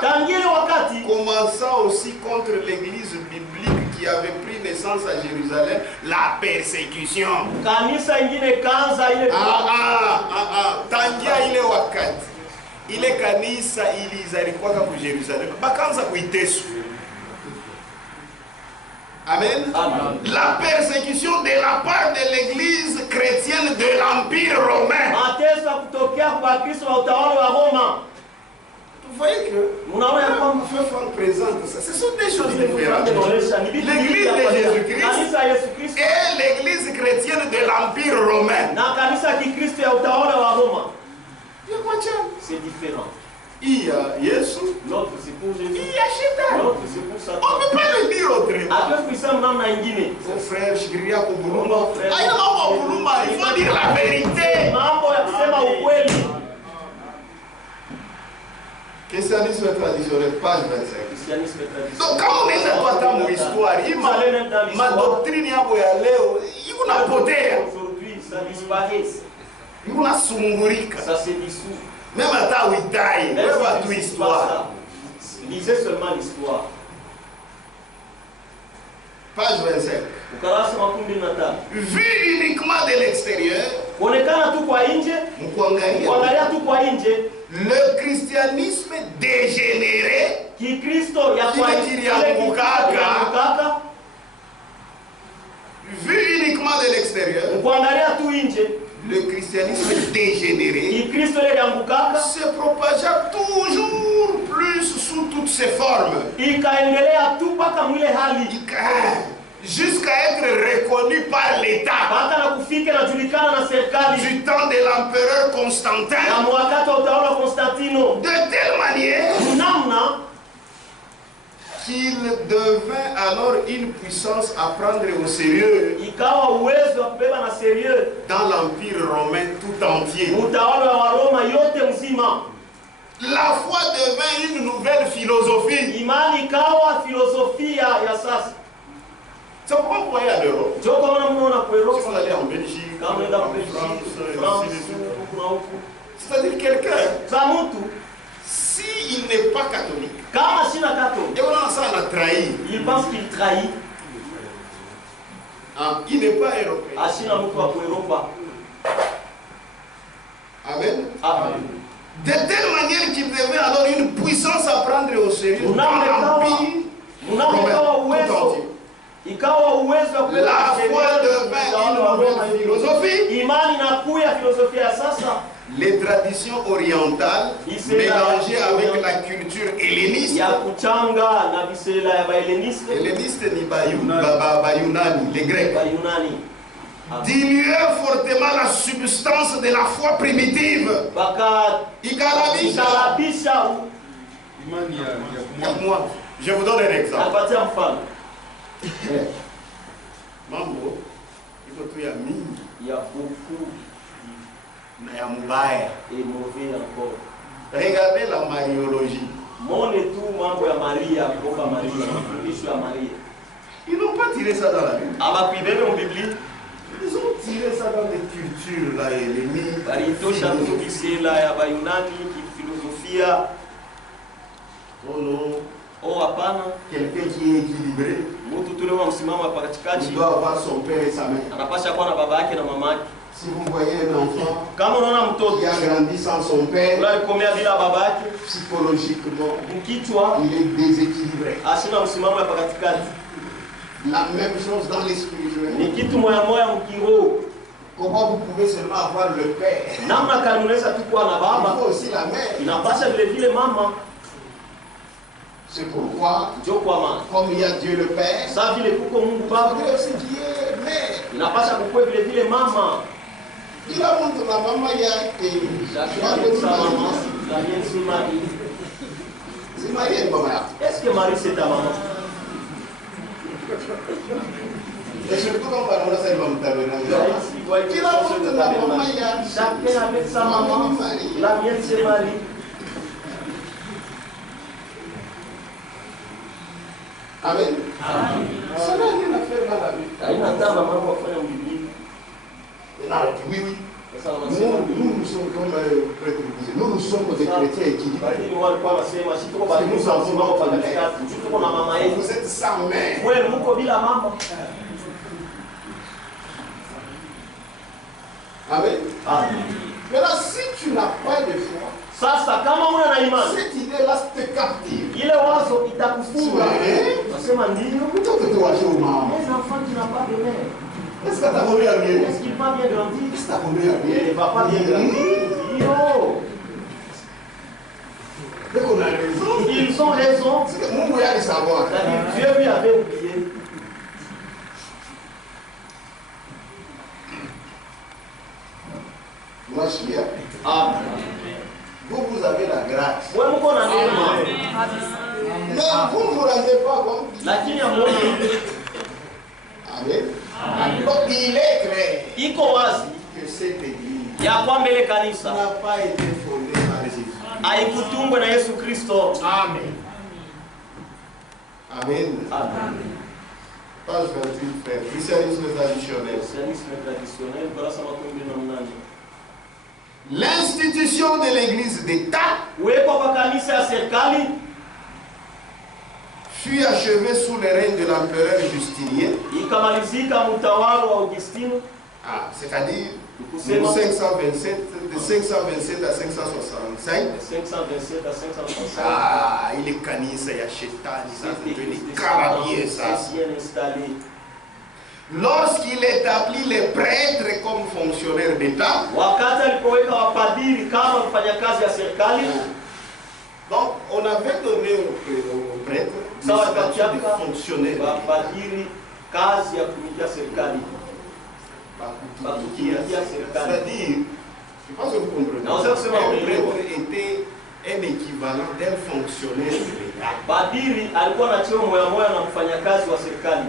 commençant aussi contre l'église biblique qui avait pris naissance à Jérusalem, la persécution. Tangia ile wakati ile kanisa ilizalikuwa kwa Jerusalem bakanza kuitesu. Amen. Amen. La persécution de la part de l'église chrétienne de l'Empire romain. Vous voyez que présente ça. Ce sont des choses différentes. L'église de Jésus-Christ et l'église chrétienne de l'Empire romain. C'est différent. Il y a Yesu, l'autre c'est pour Jésus, il y a Shétan. l'autre c'est pour Satan. On ne peut pas le dire autrement. Mon frère, Shigriya Koburuma. Il faut dire la vérité. Christianisme traditionnel, page 25. Donc quand on est dans mon histoire, ma doctrine ya leo, aujourd'hui ça disparaît. Ça se dissout. Même à ta Witaï, même à toute histoire. Lisez seulement l'histoire. Page 25. Vu uniquement de l'extérieur, le christianisme dégénéré, vu uniquement de l'extérieur, le christianisme dégénéré se propagea toujours plus sous toutes ses formes. Jusqu'à être reconnu par l'État du temps de l'empereur Constantin, de telle manière qu'il devint alors une puissance à prendre au sérieux dans l'Empire romain tout entier. La foi devint une nouvelle philosophie. C'est pourquoi vous voyez à l'Europe. Si on allait en Belgique, en France, c'est-à-dire quelqu'un, s'il n'est pas catholique, et on a trahi. Il pense qu'il trahit. Il n'est pas européen. Amen. Amen. De telle manière qu'il devait alors une puissance à prendre au sérieux dans l'Empire romain tout entier. La foi devint une nouvelle philosophie. Les traditions orientales mélangées avec la culture helléniste. Helléniste ni Bayunani, les Grecs. Diluèrent fortement la substance de la foi primitive. Je vous donne un exemple. Napatia mfano. Mambo iko tu ya mingi Il y a beaucoup na ya mbaya. et mauvais encore. Regardez la mariologie. Mone tu mambo ya Maria, kuomba Maria, mafundisho ya Maria. Ils n'ont pas tiré ça dans la Bible. Abakuibebe mu Biblia. Ils ont tiré ça dans des cultures là, helléniques. Balitosha tu kisela ya Bayunani, kifilosofia. Oh non. Oh hapana. Quelqu'un qui est équilibré, Mtu tule wa msimamo hapa katikati. il doit avoir son père et sa mère. Anapasha kuwa na baba yake na mama yake. Si vous voyez un enfant Kama unaona mtoto qui a grandi sans son père, unalikomea bila baba yake, psychologiquement, mkichwa il est déséquilibré. asina msimamo hapa katikati. La même chose dans les spirituels. Ni kitu moya moya mkiroho. Comment vous pouvez seulement avoir le père? Namna kani unaweza tu kuwa na Il baba, faut aussi la mère. inapasha vile vile mama. C'est pourquoi, Njoo kwa mama. comme il y a Dieu le Père, Sasa vile kuko Mungu il Baba, faudrait aussi qu'il y ait mère. inapasha kukue vile vile mama. Il a montré la maman, il y a Chacun avec sa maman, la mienne c'est Marie. c'est marié une maman. Est-ce que Marie c'est ta maman? Et surtout quand on va dans cette maman, il a montré la maman, il y a Chacun avec sa maman, la mienne c'est Marie. Amen. Ça n'a rien à faire dans la vie. Haina tamba mambo kufanya mbibili. Oui, oui. Nous sommes comme prêtre disait, nous sommes des chrétiens équilibrés. Lakini walikuwa wanasema si tuko bali Musa msimamo hapa katikati. Si tuko na mama yetu. Vous êtes sans mère. Wewe mko bila mama. Amen. Amen. Maintenant, si tu n'as pas de foi, Sasa kama una na imani, cette idée-là te captive. ile wazo itakufunga. Nasema ndio. Plutôt que de watcher au maman. Les enfants qui n'ont pas de mère, Est-ce que tu as compris à bien? est-ce qu'il va bien grandir? Est-ce que tu as compris à Il ne bien? va pas bien grandir. Yo. Donc on a raison. Ils ont raison. C'est que mon moyen de savoir. C'est-à-dire Dieu lui avait oublié. Moi, je suis là. Amen. Vous avez la grâce. Wewe mko na neema. Mais vous ne vous rendez pas compte. Lakini amuone Amen. Donc il est clair iko wazi que cette église ya kwamba ile kanisa n'a pas été fondée par Jésus. haikutungwa na Yesu Kristo. Amen. Amen. Amen. Page 28, frère. Christianisme traditionnel. Christianisme traditionnel, kurasa makumi mbili na mnane. L'institution de l'église d'État Uwepo kwa kanisa ya serikali fut achevée sous le règne de l'empereur Justinien. ikamalizika mtawala wa Augustino, C'est-à-dire de kusema 527 à 565. 527 à 535. Il est kanisa ya shetani, ça c'est devenu C'était carabie ça. bien installé. Lorsqu'il établit les prêtres comme fonctionnaires d'État, Wakati alipoweka wapadiri kama mfanyakazi ya serikali, donc on avait donné aux prêtres le sawa statut katika de fonctionnaire d'État. wapadiri kazi ya kutumikia serikali. Kutumikia serikali. C'est-à-dire, je pense que vous comprenez, Non, ça, c'est un bon. prêtre était un équivalent d'un fonctionnaire de l'État. Padiri alikuwa na cheo moya moya na mfanyakazi wa serikali.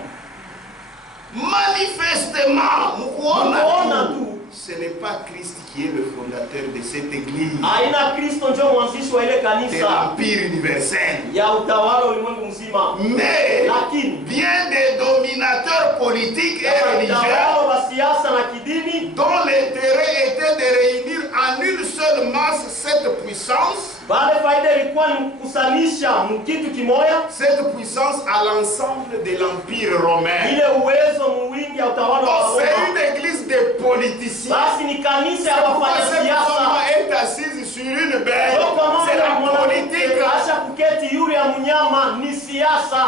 Manifestement, Mukuona tu. ce n'est pas Christ qui est le fondateur de cette église, Aina Kristo ndio mwanzishi wa ile de kanisa l'Empire universel. ya utawala ulimwengu mzima. Mais Lakini bien des dominateurs politiques et religieux utawala wa siasa na kidini dont l'intérêt était de réunir en une seule masse cette puissance, bale faida ilikuwa ni kukusanisha mkitu kimoya cette puissance à l'ensemble de l'Empire romain. ile uwezo mwingi ya utawala wa Donc c'est Roma. une église de politiciens. Basi ni kanisa ya Pourquoi wafanya cette siasa. femme est assise sur une bête? Ndio kwa maana C'est la mwanamke politique. acha kuketi yule ya mnyama ni siasa.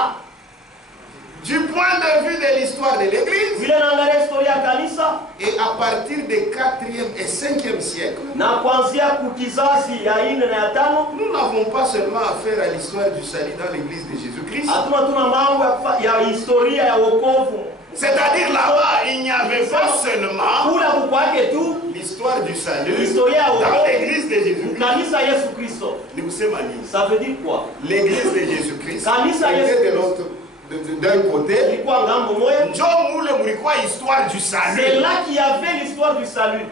Du point de vue de l'histoire de l'église, Vile naangalia historia ya kanisa et à partir des 4e et 5e siècles, na kuanzia kukizazi ya 4 na ya 5, nous n'avons pas seulement affaire à l'histoire du salut dans l'église de Jésus-Christ. hatuna tuna mambo ya historia ya wokovu. C'est-à-dire là-bas, il n'y avait pas seulement Kula kukwake tu l'histoire du salut historia ya dans wokovu l'église de Jésus-Christ. Kanisa Yesu Kristo. Ni kusema nini? Ça veut dire quoi? L'église de Jésus-Christ Kanisa Yesu était de l'autre, d'un côté. ilikuwa ngambo moja. Njoo mule mulikuwa histoire du salut. C'est là qu'il y avait l'histoire du salut.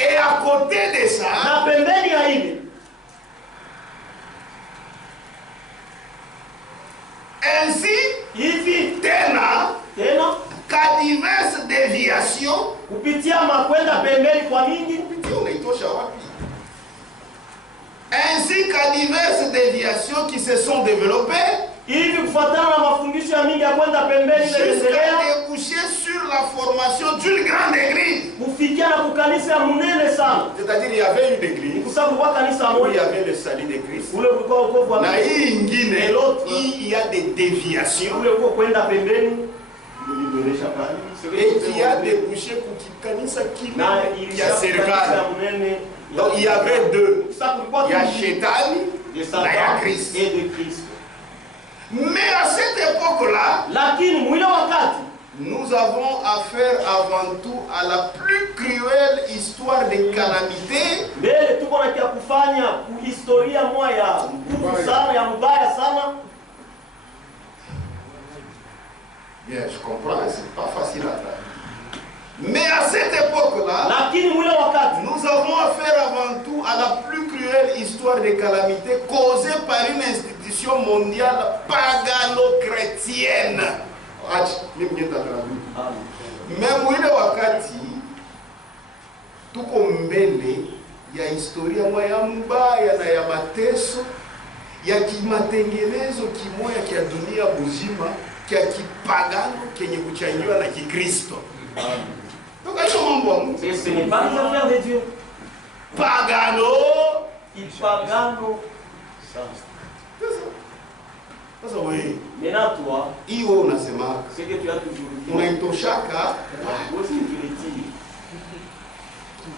Et à côté de ça, Na pembeni ya hili ainsi, hivi tena, qu'à diverses déviations, kupitia makwenda pembeni kwa mingi, unaitosha wapi? Ainsi qu'à diverses déviations qui se sont développées, hivi kufuatana na mafundisho ya mingi ya kwenda pembeni jusqu'à déboucher sur la formation d'une grande église. kufikia na kukanisa ya munene sana. C'est-à-dire il y avait une église Kwa sababu kwa kanisa où il y moja avait le salut de Christ. ule ulikuwa wokovu wa Na Mungu. hii ingine, Et l'autre, il y a des déviations. ule ulikuwa kwenda pembeni Et qui a débouché pour kikanisa na qui a serikali. ya munene. Donc il y avait deux. Sasa kulikuwa Il y a Shetani, de il y a Satan Christ. et de Christ. Mais à cette époque-là, Lakini mwile wakati nous avons affaire avant tout à la plus cruelle histoire de calamité mbele tuko na kia kufanya kuhistoria moja ya nguvu sana ya mbaya sana. Bien, je comprends, c'est pas facile à traduire. Mais à cette époque-là, Lakini mwile wakati nous avons affaire avant tout à la plus cruelle histoire de calamité causée par une institution mondiale pagano-chrétienne. Mais mwile wakati tuko mbele ya historia moja mbaya na ya mateso ya kimatengenezo kimoya kia dunia buzima kia kipagano kenye kuchangiwa na Kikristo. Donc hiyo mambo ya Mungu. ce n'est pas les affaires de Dieu. Pagano. Il pagano. Sasa wewe, Maintenant toi, hiyo unasema ce que tu as toujours dit, unaitoshaka où est-ce que tu le dis?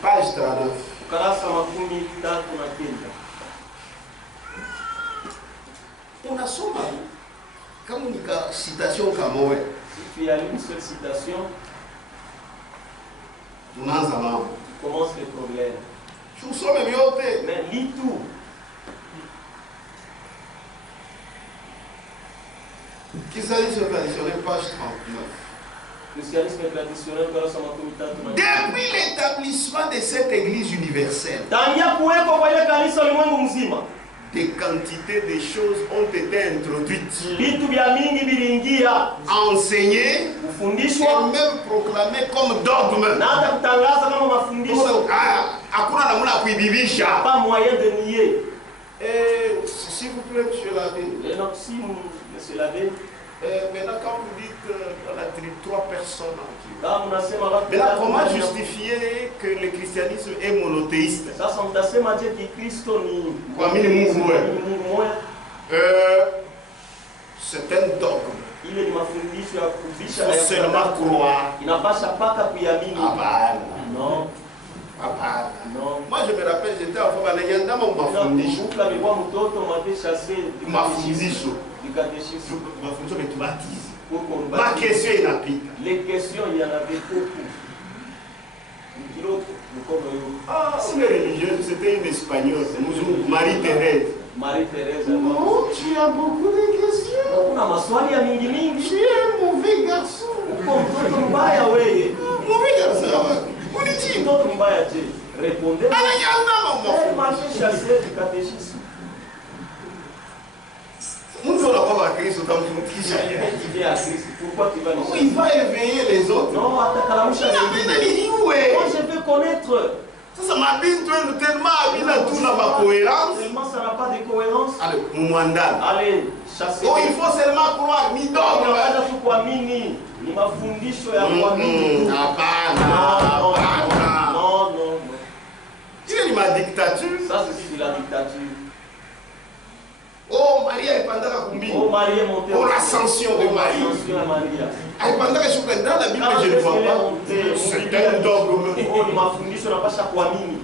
page 39. Ukarasa makumi tatu na kenda. Unasoma kama ni ka citation kamoja. Si tu as une seule citation, Tunaanza nao. tu commences le problème. Tusome vyote. Mais lis tout. Christianisme traditionnel page 39. Christianisme traditionnel ukarasa makumi tatu na kenda. Depuis l'établissement de cette église universelle, Tangia kuwekwa kwa ile kanisa ulimwengu mzima, des quantités de choses ont été introduites, vitu vya mingi viliingia, enseignées et kufundishwa même proclamées comme dogme. na hata kutangaza kama mafundisho. Hakuna namna ya kuibibisha. Pas moyen de nier. S'il vous plaît, monsieur l'abbé. Et donc si monsieur l'abbé, Maintenant, quand vous dites qu'on a 3 personnes en Dieu, kama mnasema watu maintenant, comment justifier que le christianisme est monothéiste? sasa mtasema je Kikristo ni Kuamini Mungu mmoja? Mungu mmoja? C'est un dogme. Ile ni mafundisho ya kuvisha Il faut seulement croire. inapasha paka kuiamini. Hapana. Non, Hapana. non. Moi, je me rappelle, j'étais enfant, bananyandama mafundisho. Nakumbuka nilikuwa mtoto mwate chasé Mafundisho. nikateshisu Mafundisho metubatize. huko Ma mbali. question inapita. Les questions il y en avait beaucoup. Mkiloko mkono yule. Ah, une religieuse, c'était une espagnole, Marie-Thérèse. Marie-Thérèse. Oh, tu as beaucoup de questions. Kuna maswali ya mingi mingi. Tu es un mauvais garçon. Uko mtoto mbaya wewe. Mauvais garçon. Uniji. Mtoto mbaya je? Répondez. Ananyandama Eh, mafundisho. marché chasé du catéchisme. Mtu anakuwa wa Kristo utamfundisha yeye. Tu viens à Christ. Pourquoi tu vas Oh, lui il va éveiller les autres. Non, atakalamusha Inapenda wengine. niiwe. Moi je veux connaître. Sasa mabintu wenu tellement havina tu na macohérence. Tellement ça n'a pas de cohérence. Allez, mumwandani. Allez, chasser. Oh, il faut seulement croire, ni dogme. Unaweza tu kuamini. Ni mafundisho ya kuamini tu. Hapana, Non, hapana. non, non. Ile ni madictature. Ça c'est de la dictature. Oh, Maria alipandaka kumbingu. Oh Marie est montée. Oh, l'ascension de Marie. L'ascension de Maria. Alipandaka shuka dans la Bible, Quand je ne vois elle est pas. montée, C'est un dogme. oh ni mafundisho napasha kuamini.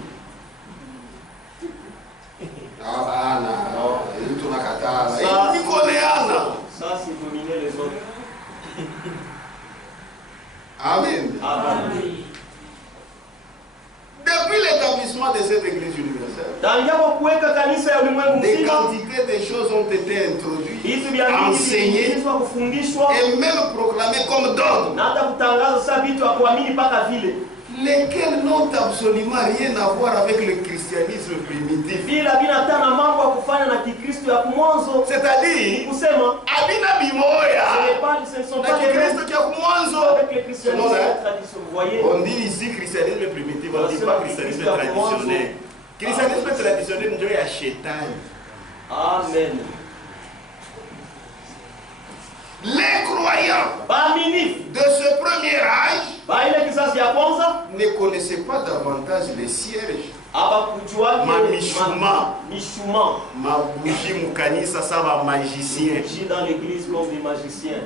Hapana. Hii tunakataa. Ça, Hii koleana. ça c'est dominer les autres. Amen. Amen. Depuis l'établissement de cette église universelle, tangia kwa kuweka kanisa ya ulimwengu des mzima, quantités de choses ont été introduites, hizi vya mingi enseignées vilifundishwa, kufundishwa et même proclamées comme dogmes, na hata kutangaza sasa vitu ya kuamini mpaka vile lesquels n'ont absolument rien à voir avec le christianisme primitif. vile havina hata na mambo ya kufanya na Kikristo ya kumwanzo. C'est-à-dire, Kusema abina bimoya ce ne sont na pas des Kikristo kia kumwanzo. avec le christianisme traditionnel. Vous voyez, On dit ici christianisme primitif, on ne dit pas christianisme traditionnel. Christianisme traditionnel ndio ya shetani. amen. Les croyants de ce premier âge Ile kizazi ya kwanza ne connaissaient pas davantage les cierges, abakujua mishuma, mabuji mukanisa saba magicien. dans l'église comme des magiciens.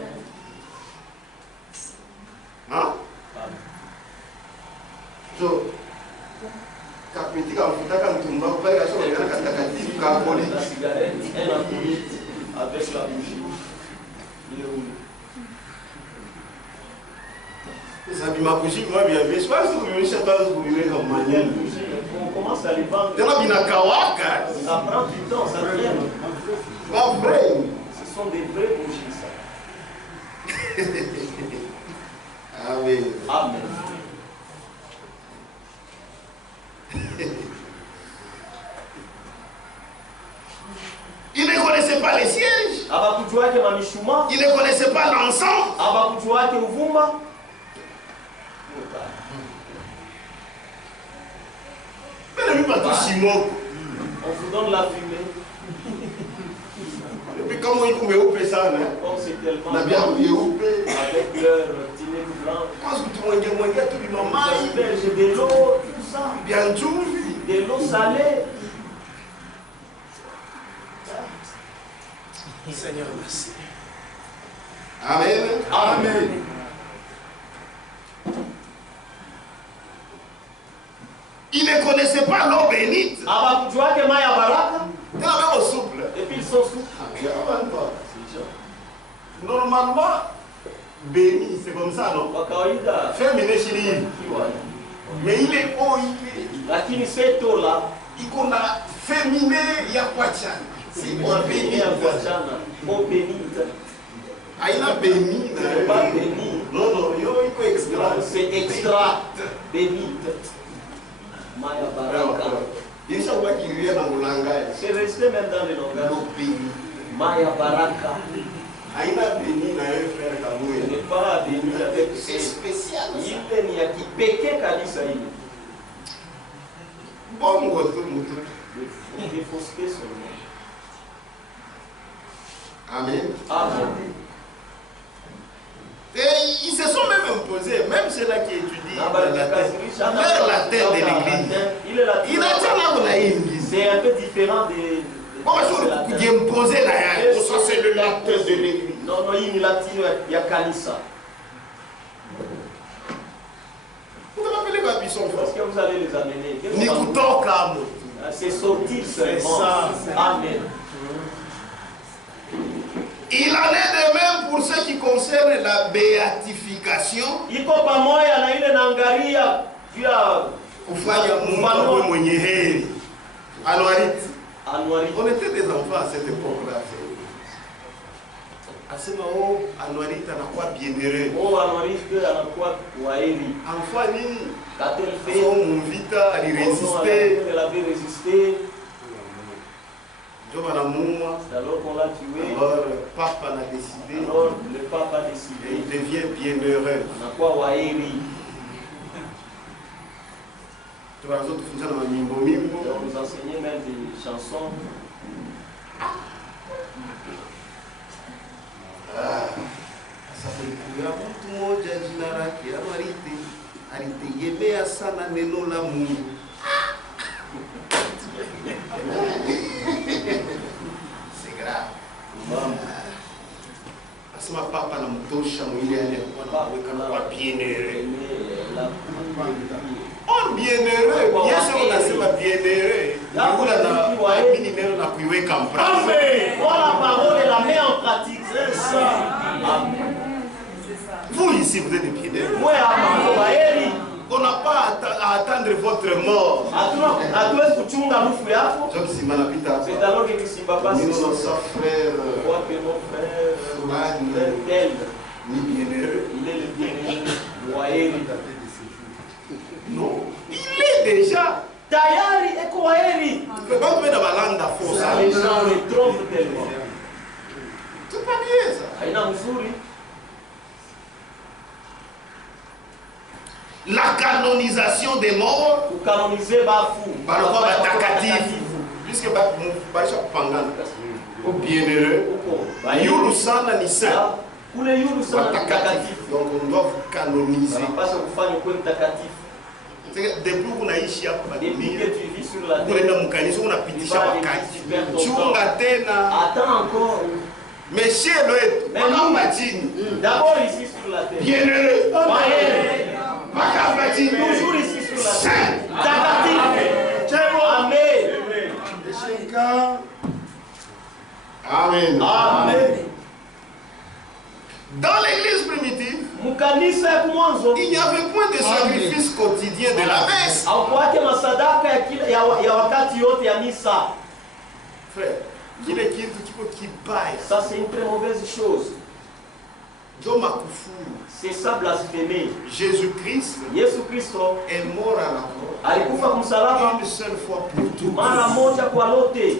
Hein? So, kapitika mfutaka mtumba pale kasho kana katakatifu ka pole. La cigarette, un alcoolique avec la bougie. Il est où? Sabi mabuji moi bien bien. Soit si vous voulez pas vous vivez comme manière. On commence à les vendre. Tena binakawaka. Ça prend du temps, ça traîne. Pas vrai. Ce sont des vrais bougies, ça. Amen. Amen. Ils ne connaissaient pas les sièges. Abakujua yake mamishuma. Ils ne connaissaient pas l'encens. Abakujua yake uvumba. Mais ne pas tout Simon. On vous donne la fumée. Et puis comment ils pouvaient ouper ça, hein? Comme c'est tellement On a bien oublié ouper. avec leur dîner blanc. Quand tu manges tout le moment, J'ai de l'eau, tout ça. bien tout. De l'eau salée. Seigneur, merci. Amen. Amen. Ils ne connaissaient pas l'eau bénite. Abakujua yake maji ya baraka. T'es même au souple. Et puis ils sont sous. Normalement, béni, c'est comme ça, non? Kwa kawaida. Féminin chili. Mais il est haut, Lakini seto la il a féminin, il y a quoi de c'est bon béni. ya kuachana. Eau bénite. Ah, il a béni. C'est pas béni. Non, non, il faut extra. C'est extra bénite. Maya baraka. Il faut qu'il vienne dans le langage. C'est resté même dans le langage. L'eau béni. Maya baraka. Ah, il a béni dans un frère Ce Kaboué. n'est pas béni avec C'est spécial. ile ni ya kipekee kabisa ile. Bon, mon retour, mon retour. Des faussetés seulement. Amen. Amen. Et ils se sont même imposés, même ceux-là qui étudient vers la terre de l'église. Il a dit là, c'est un peu différent de. Bon, je vais imposer là. Ça, c'est le latin de l'église. Non, non, il y a latino, il y a kanisa. Vous vous rappelez quoi, Bisson? Est-ce que vous allez les amener? Nikutoka. C'est sortir seulement. C'est ça. Amen. Il en est de même pour ce qui concerne la béatification. Iko pamoja na ile naangalia juu ya Kufanya Mungu awe mwenye heri. Anuarite. On était des enfants à cette époque-là. Asema oh, Anuarite anakuwa bienheureux. Oh, Anuarite anakuwa waheri. Enfant nini? Quand elle fait Son Mvita alirésister. elle avait résisté. Alors qu'on l'a tué. Alors le pape a décidé. Alors le pape a Et décidé. il devient bienheureux. Anakuwa waheri. Donc vous enseignez même des chansons. Sasa kuna mtu mmoja jina lake Anuarite alitegemea sana neno la Mungu. C'est grave. Asema papa anamtosha mwili aliyekuwa anaweka kwa bienheureux. On bienheureux, Yesu anasema bienheureux. Yule anaamini neno na kuiweka mpaka. Amen. Voilà la parole et la met en pratique. C'est ça. Amen. Vous ici, vous êtes des bienheureux. Moi, à waheri. On n'a pas à attendre défendre votre mort. Hatuwezi kuchunga lufu yako. Job Simana Pita. C'est alors que Kisimba passe. Nous sommes son frère. Crois que mon frère tel, Ni bienheureux. il est le bienheureux. Waheri. Non. Il est déjà. Tayari eko waheri. Quand tu es dans la langue d'affaires, Ça les gens les trompent tellement. c'est pas bien ça. Haina mzuri. La canonisation des morts. Kukanonize bafu. Balokwa batakatifu. Puisque baisha kupangana. Au bienheureux. Yulu sana ni saint. Kule yulu sana mtakatifu. Donc on doit vous canoniser. Wanapaswa kufanya kuwe mtakatifu. Depuis unaishi hapa Depuis que tu vis sur la terre. unaenda mkanisa unapitisha wakati. Chunga tena. Attends encore. Monsieur Loet, makamba chini. D'abord ici sur la terre. Bienheureux. Waheri. Makamba chini. Toujours ici sur la terre. Saint. Mtakatifu. Amen. Amen. Amen. Dans l'église primitive, Mukanisa ya mwanzo il n'y avait point de sacrifice quotidien de la messe. haukuwake masadaka ya wakati yote ya misa. Frère, kile kitu kiko kibaya. Ça c'est une très mauvaise chose. Ndio makufuru. C'est ça blasphémer. Jésus-Christ Yesu Kristo est mort à la croix alikufa kumsalaba une seule fois pour toutes. mara moja kwa lote.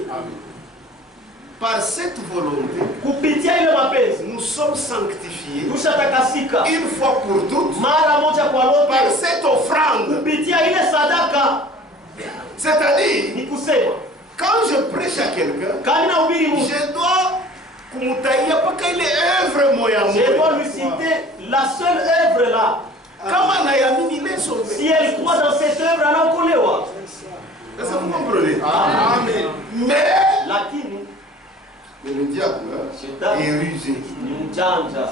Par cette volonté, Kupitia ile mapenzi nous sommes sanctifiés tushatakasika une fois pour toutes mara moja kwa par lote. cette offrande. Kupitia ile sadaka C'est-à-dire, ni kusema quand je prêche à quelqu'un, kama nahubiri mtu, je dois kumutaia paka ile œuvre moya je dois moya. lui citer la seule œuvre là. Kama nayamini il est Si sauvé. elle croit dans cette œuvre anaokolewa. Est-ce que vous comprenez? Amen. Mais Lakini le diable Shetani est rusé. ni mjanja.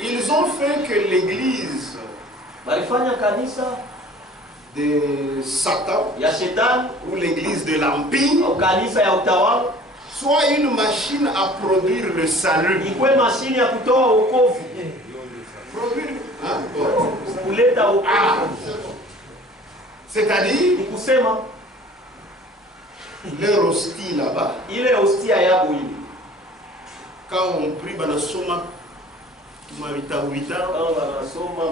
Ils ont fait que l'église Walifanya kanisa de Satan ya shetani ou l'église de l'empire au kanisa ya utawala soit une machine à produire le salut. ikuwe mashine ya kutoa wokovu, Produire, hein? Bon. kuleta Ah. wokovu. C'est-à-dire, Ni kusema leur hostie là-bas, ile hostia yabo ile quand on prie, banasoma mavitabu vitabu, kama wanasoma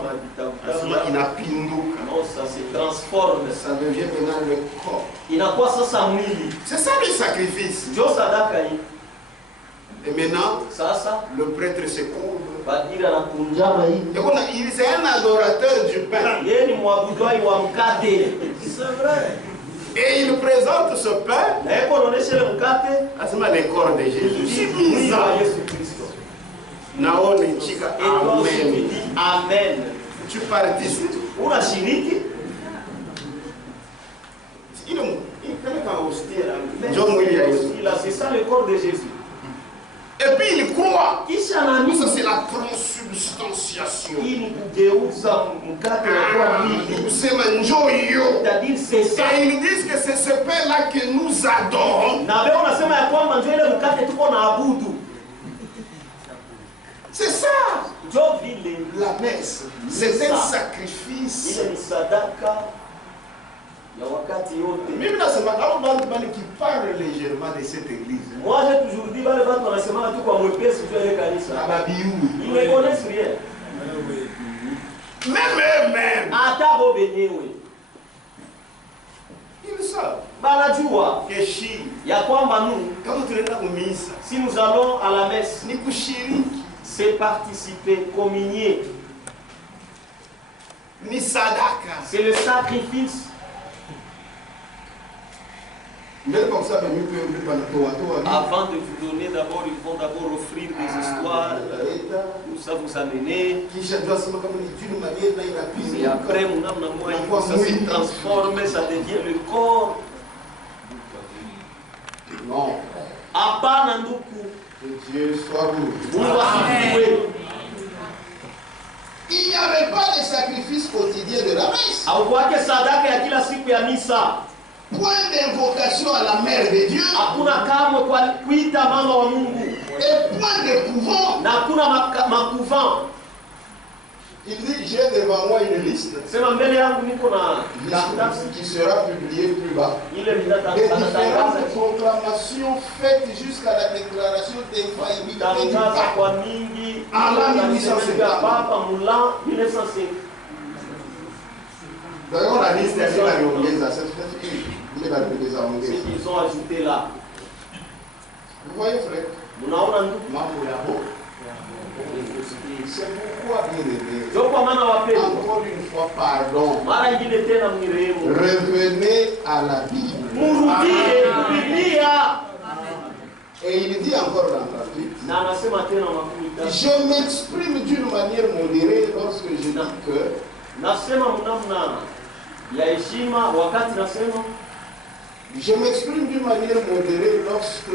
nasema maditabu inapinduka. non, ça se transforme, Ça devient maintenant le corps. inakuwa sasa mwili, C'est ça le sacrifice. ndio sadaka hii. Et maintenant, Sasa le prêtre se courbe. badira anakunjama hivi, Et c'est un adorateur du pain. yeye ni mwabuduai wa mkate. C'est vrai. Et il présente ce pain, Na yeko anaonesha ile mkate asema le corps de Jésus. mwili wa Yesu Kristo. Naone chika. Et toi aussi tu Amen. dis amen. Tu participes. Unashiriki C'est ça le corps de Jésus. Et puis il croit. Kisha Ça naamini c'est la transubstantiation. hii ni kugeuza mkate wa mwili. Kusema njoo hiyo. C'est-à-dire c'est ça. Et ils disent que c'est ce pain-là que nous adorons. Na leo unasema ya kwamba njoo ile mkate tuko na abudu. C'est ça. Njoo vile La messe. C'est un sacrifice. ile ni sadaka ya wakati yote. Mimi nasema kama bantu bali qui parle légèrement de cette église. Moi j'ai toujours dit bale watu wanasema tu kwa mwepesi tu ile kanisa. Ababiu. Ils ne connaissent rien. Même eux-mêmes. Hata bo benyewe. Ils savent. Banajua Que shi. ya kwamba nous, Kama tunaenda kumisa. si nous allons à la messe, Ni kushiriki. c'est participer, communier. Ni sadaka. C'est le sacrifice. Mais comme ça, nous pouvons Avant de vous donner d'abord, ils vont d'abord offrir des histoires, tout ça vous amener. Et après, ça se transforme, ça devient le corps. Non. Hapana ndugu, Que Dieu soit loué. Mungu asifiwe. Il n'y avait pas de sacrifice quotidien de la messe. Haukuwake sadaka ya kila siku ya misa. Point d'invocation à la mère de Dieu. Hakuna kamwe kwa kuita mama wa Mungu. Et point de couvent. Na hakuna makuvant. Il dit, j'ai devant moi une liste qui sera publiée plus bas. Des différentes proclamations faites jusqu'à la déclaration d'infaillibilité du pape en l'an 1850. D'ailleurs, la liste est assez longue. Ce qu'ils ont ajouté là. Vous voyez, frère? C'est pourquoi, bien aimé, encore une fois, pardon. Revenez à la Bible. Et il dit encore dans 38, je m'exprime d'une manière modérée lorsque je dis que je m'exprime d'une manière modérée lorsque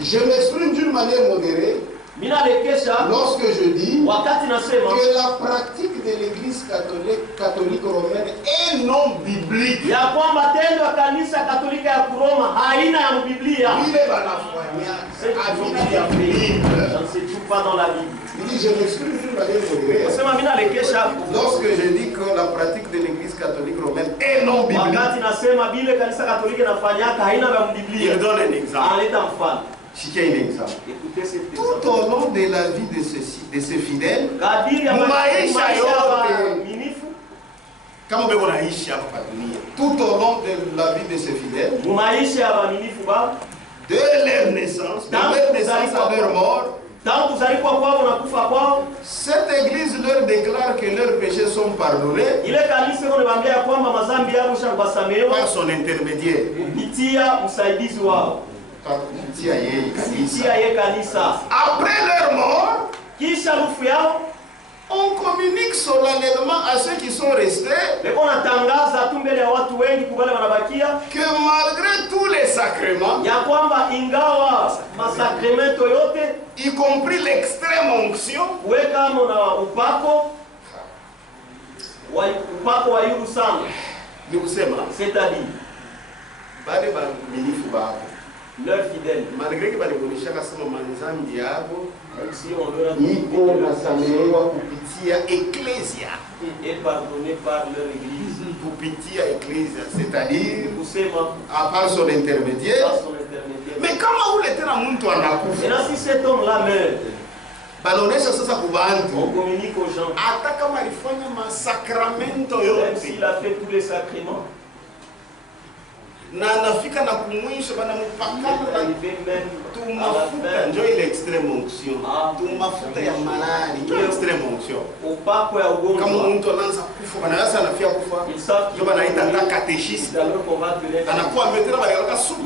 je m'exprime d'une manière modérée lorsque je dis que la pratique de l'Église catholique romaine est non biblique. Il pas dans la Bible. Il dit, je m'exprime d'une manière modérée lorsque je dis que la pratique de l'Église catholique romaine est non biblique. Il donne un exemple. Écoutez cet exemple. Tout au long de la vie de ces fidèles, tout au long de la vie de ces fidèles, de leur naissance à leur mort, cette église leur déclare que leurs péchés sont pardonnés par son intermédiaire. Après leur mort, on communique solennellement à ceux qui sont restés que malgré tous les sacrements, y compris l'extrême onction, c'est-à-dire leurs fidèles, malgré que si on veut est pardonné par leur église, c'est-à-dire par son intermédiaire. Mais comment vous l'êtes là, si cet homme-là meurt, on communique aux gens, même s'il a fait tous les sacrements, nafika na kumwisho bana mpakana tumafuta njo ile extreme onction tumafuta ya malari njo extreme onction upako ya ugonjwa kama mtu anaanza kufa bana sasa anafia kufa njo banaita ta catéchiste anakuwa metera bali alaka supu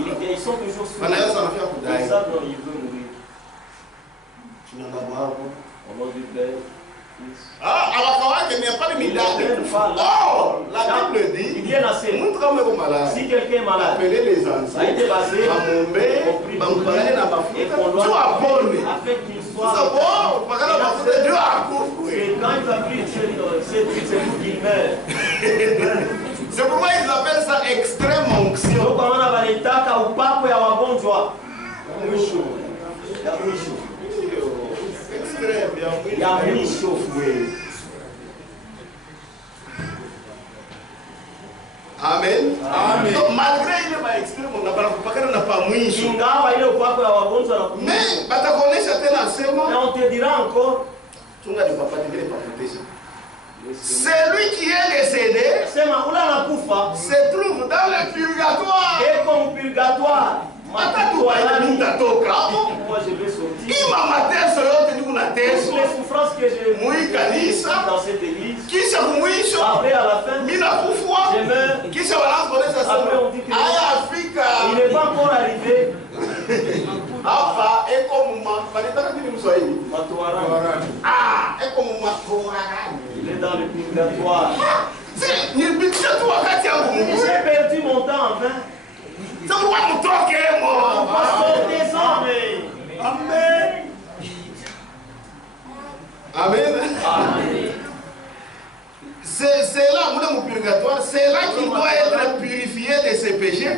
bana sasa anafia kudai tunanga hapo la Bible dit, si quelqu'un est malade, appelez les anciens, a été basé afin qu'il soit et quand il va prier, c'est pour qu'il meurt. C'est pourquoi ils appellent ça extrême onction. Amen. Amen. Donc malgré il est extrême, on n'a pas mouillé. Mais on te dira encore. Celui qui est décédé se trouve dans le purgatoire. Et comme purgatoire. Moi je vais sortir. Toutes les souffrances que j'ai dans cette église. Après à la fin, je meurs. Après on dit que il n'est pas encore arrivé. Il est dans le purgatoire. J'ai perdu mon temps en vain. Amen. Amen. C'est là, mon purgatoire, c'est là qu'il doit être purifié de ses péchés.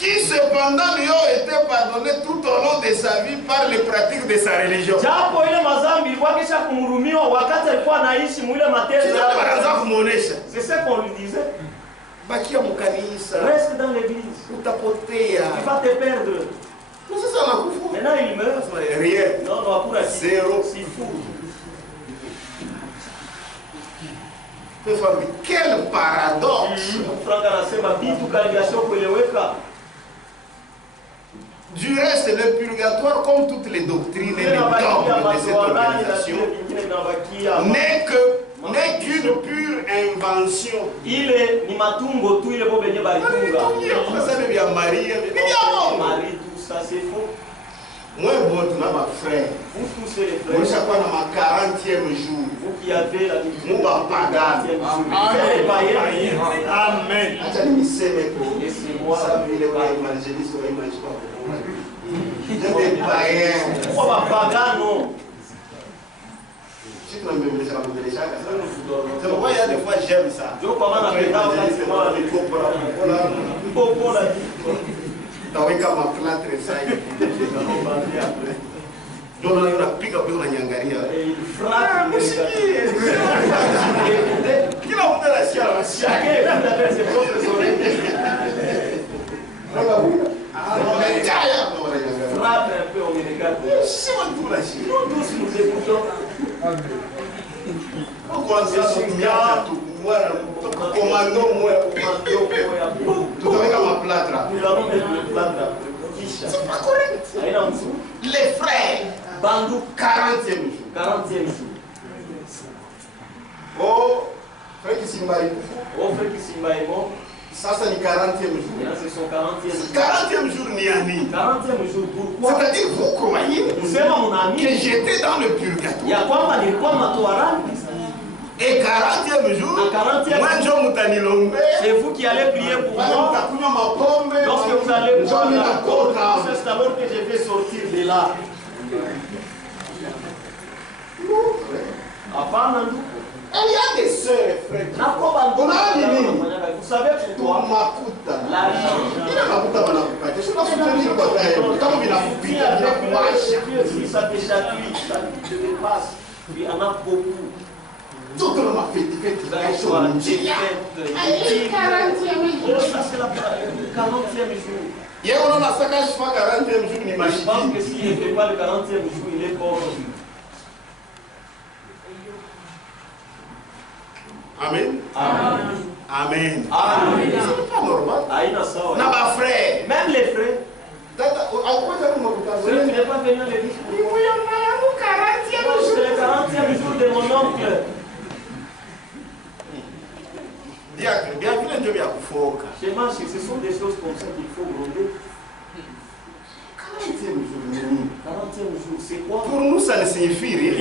qui cependant lui a été pardonné tout au long de sa vie par les pratiques de sa religion. C'est ça C'est ce qu'on lui disait. Reste dans l'église. Tu vas te perdre. Maintenant il meurt. Rien. Non, zéro. C'est fou. Quel paradoxe! Du reste, le purgatoire, comme toutes les doctrines et les dogmes de cette organisation, n'est qu'une pure invention. Il est ni matumbo tout il est beau venir Marie, tout ça c'est faux. Moi, ma frère, vous tous les frères, moi, chaque fois dans ma 40e jour, vous qui avez la vie, moi, pagan. Amen. Laissez-moi, ça veut dire évangéliste ou évangéliste. Je suis païen. Pourquoi pagan non? C'est pourquoi il y a des fois j'aime ça. Taweka maplatre sai. Dona yona piga bila nyangaria. Kila mtu anasikia shake ndio ses propres oreilles. Frappe un peu on me regarde. C'est moi tout là. Nous tous nous écoutons. Pourquoi c'est ça tout commando moi tutaweka maplatra. C'est pas correct. Les frères Bandou 40e jour. 40e jour. Oh, frère Kisimba est oh, frère Kisimba est mort. Ça c'est le 40e jour. C'est son 40e jour. 40e jour Niani. 40e jour pourquoi? C'est-à-dire vous croyez que j'étais dans le purgatoire. Ya kwamba nilikuwa matoharani. Et 40e jour, c'est vous qui allez prier pour moi. Lorsque vous allez boire l'alcool, c'est alors que je vais sortir de là. Il y a des sœurs et frères. Vous savez pourquoi? L'argent. Ça t'échappe, ça te dépasse. Il y en a beaucoup. Tout le monde m'a fait des fêtes. Ça c'est la 40e jour. Il y a un 40e jour. Je pense que s'il n'était pas le 40e jour, il est mort. Amen. Amen. Amen. Amen. C'est pas normal. Non, ma frère. Même les frères. Ce qui n'est pas venu à l'église. C'est le 40e jour de mon oncle. Chez moi, ce sont des choses comme ça qu'il faut gronder. 40e jour. 40e jour, c'est quoi? Pour nous, ça ne signifie rien.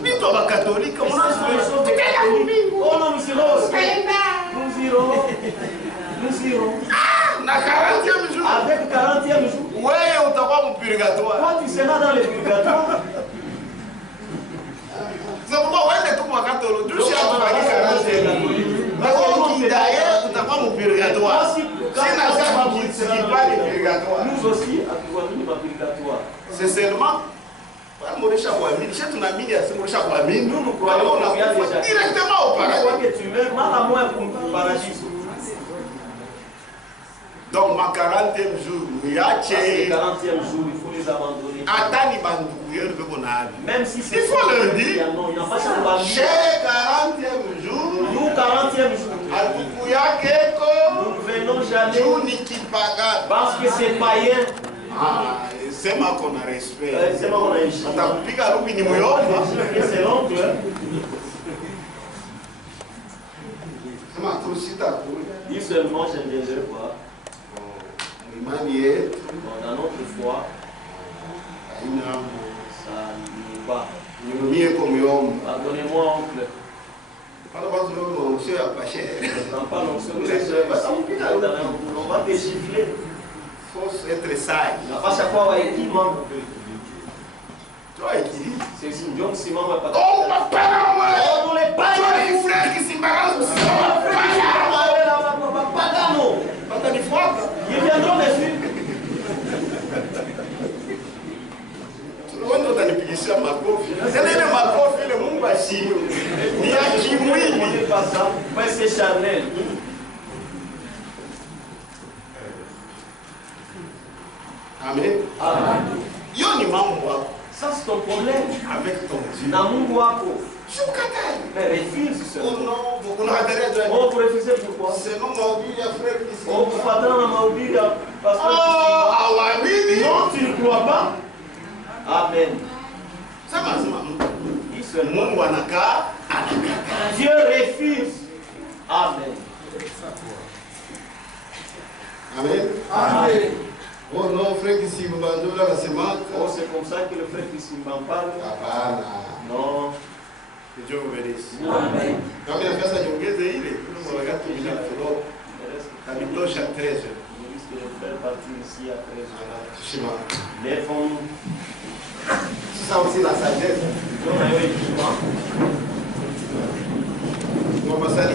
Nous sommes catholiques. Oh non, nous irons. Nous irons. Na 40e jour. Avec 40e jour. Ouais, on t'a pas mon purgatoire. Toi, tu seras dans le purgatoire. C'est pourquoi, ouais, tout mon catholique. Je suis à 40e. Mais qui d'ailleurs, on t'a pas mon purgatoire. C'est la seule qui parle de purgatoire. Nous aussi, à purgatoire. C'est seulement. Nous nous croyons directement au paradis. Que tu meurs, mal à moins pour le paradis. Donc, ma 40e jour, il y a 40e jour, il faut les abandonner. Même si c'est. Il faut leur dire. Chez 40e jour, nous 40e jour, nous ne venons jamais parce que c'est païen. C'est moi qu'on a respect. C'est moi qu'on a respect. C'est l'oncle. Dis seulement, je ne viendrai pas. Dans notre foi, ça n'y va. Pardonnez-moi, oncle. On va te gifler. Il faut être sage. Pas chaque fois, on va être membre. C'est une jonque, c'est membre. Oh, ma parole! Oh, les païens! Les frères qui s'embarrassent. Pagano! kuisha makofi. Tena ile makofi ile Mungu ashiyo. Ni ya kimwili. On n'est pas ça, mais c'est charnel. Amen. Amen. Yo ni mambo wako. Ça c'est ton problème. Avec ton Dieu. Na Mungu wako. Shukatai. Mais refuse ce. Oh non, vous n'avez Oh, vous refusez pourquoi? C'est non mahubiri ya frère ici. Oh, kufuatana na mahubiri ya pastor. Oh, hawamini. Non, tu ne crois pas? Amen. Sema. Mungu anakaa. Dieu refuse. Amen. Amen. Amen. Oh non, frère Kisimba ndio anasema. Oh, c'est comme ça que le frère Kisimba parle. Hapana. Non. Que Dieu vous bénisse. Amen. Kama ya pesa nyongeze ile, kuna wakati bila kidogo. Kabitosha 13. Je risque de faire partie ici à 13h. Shima. Lèvons-nous. C'est ça aussi la sagesse. Nous avons un jugement. On va ça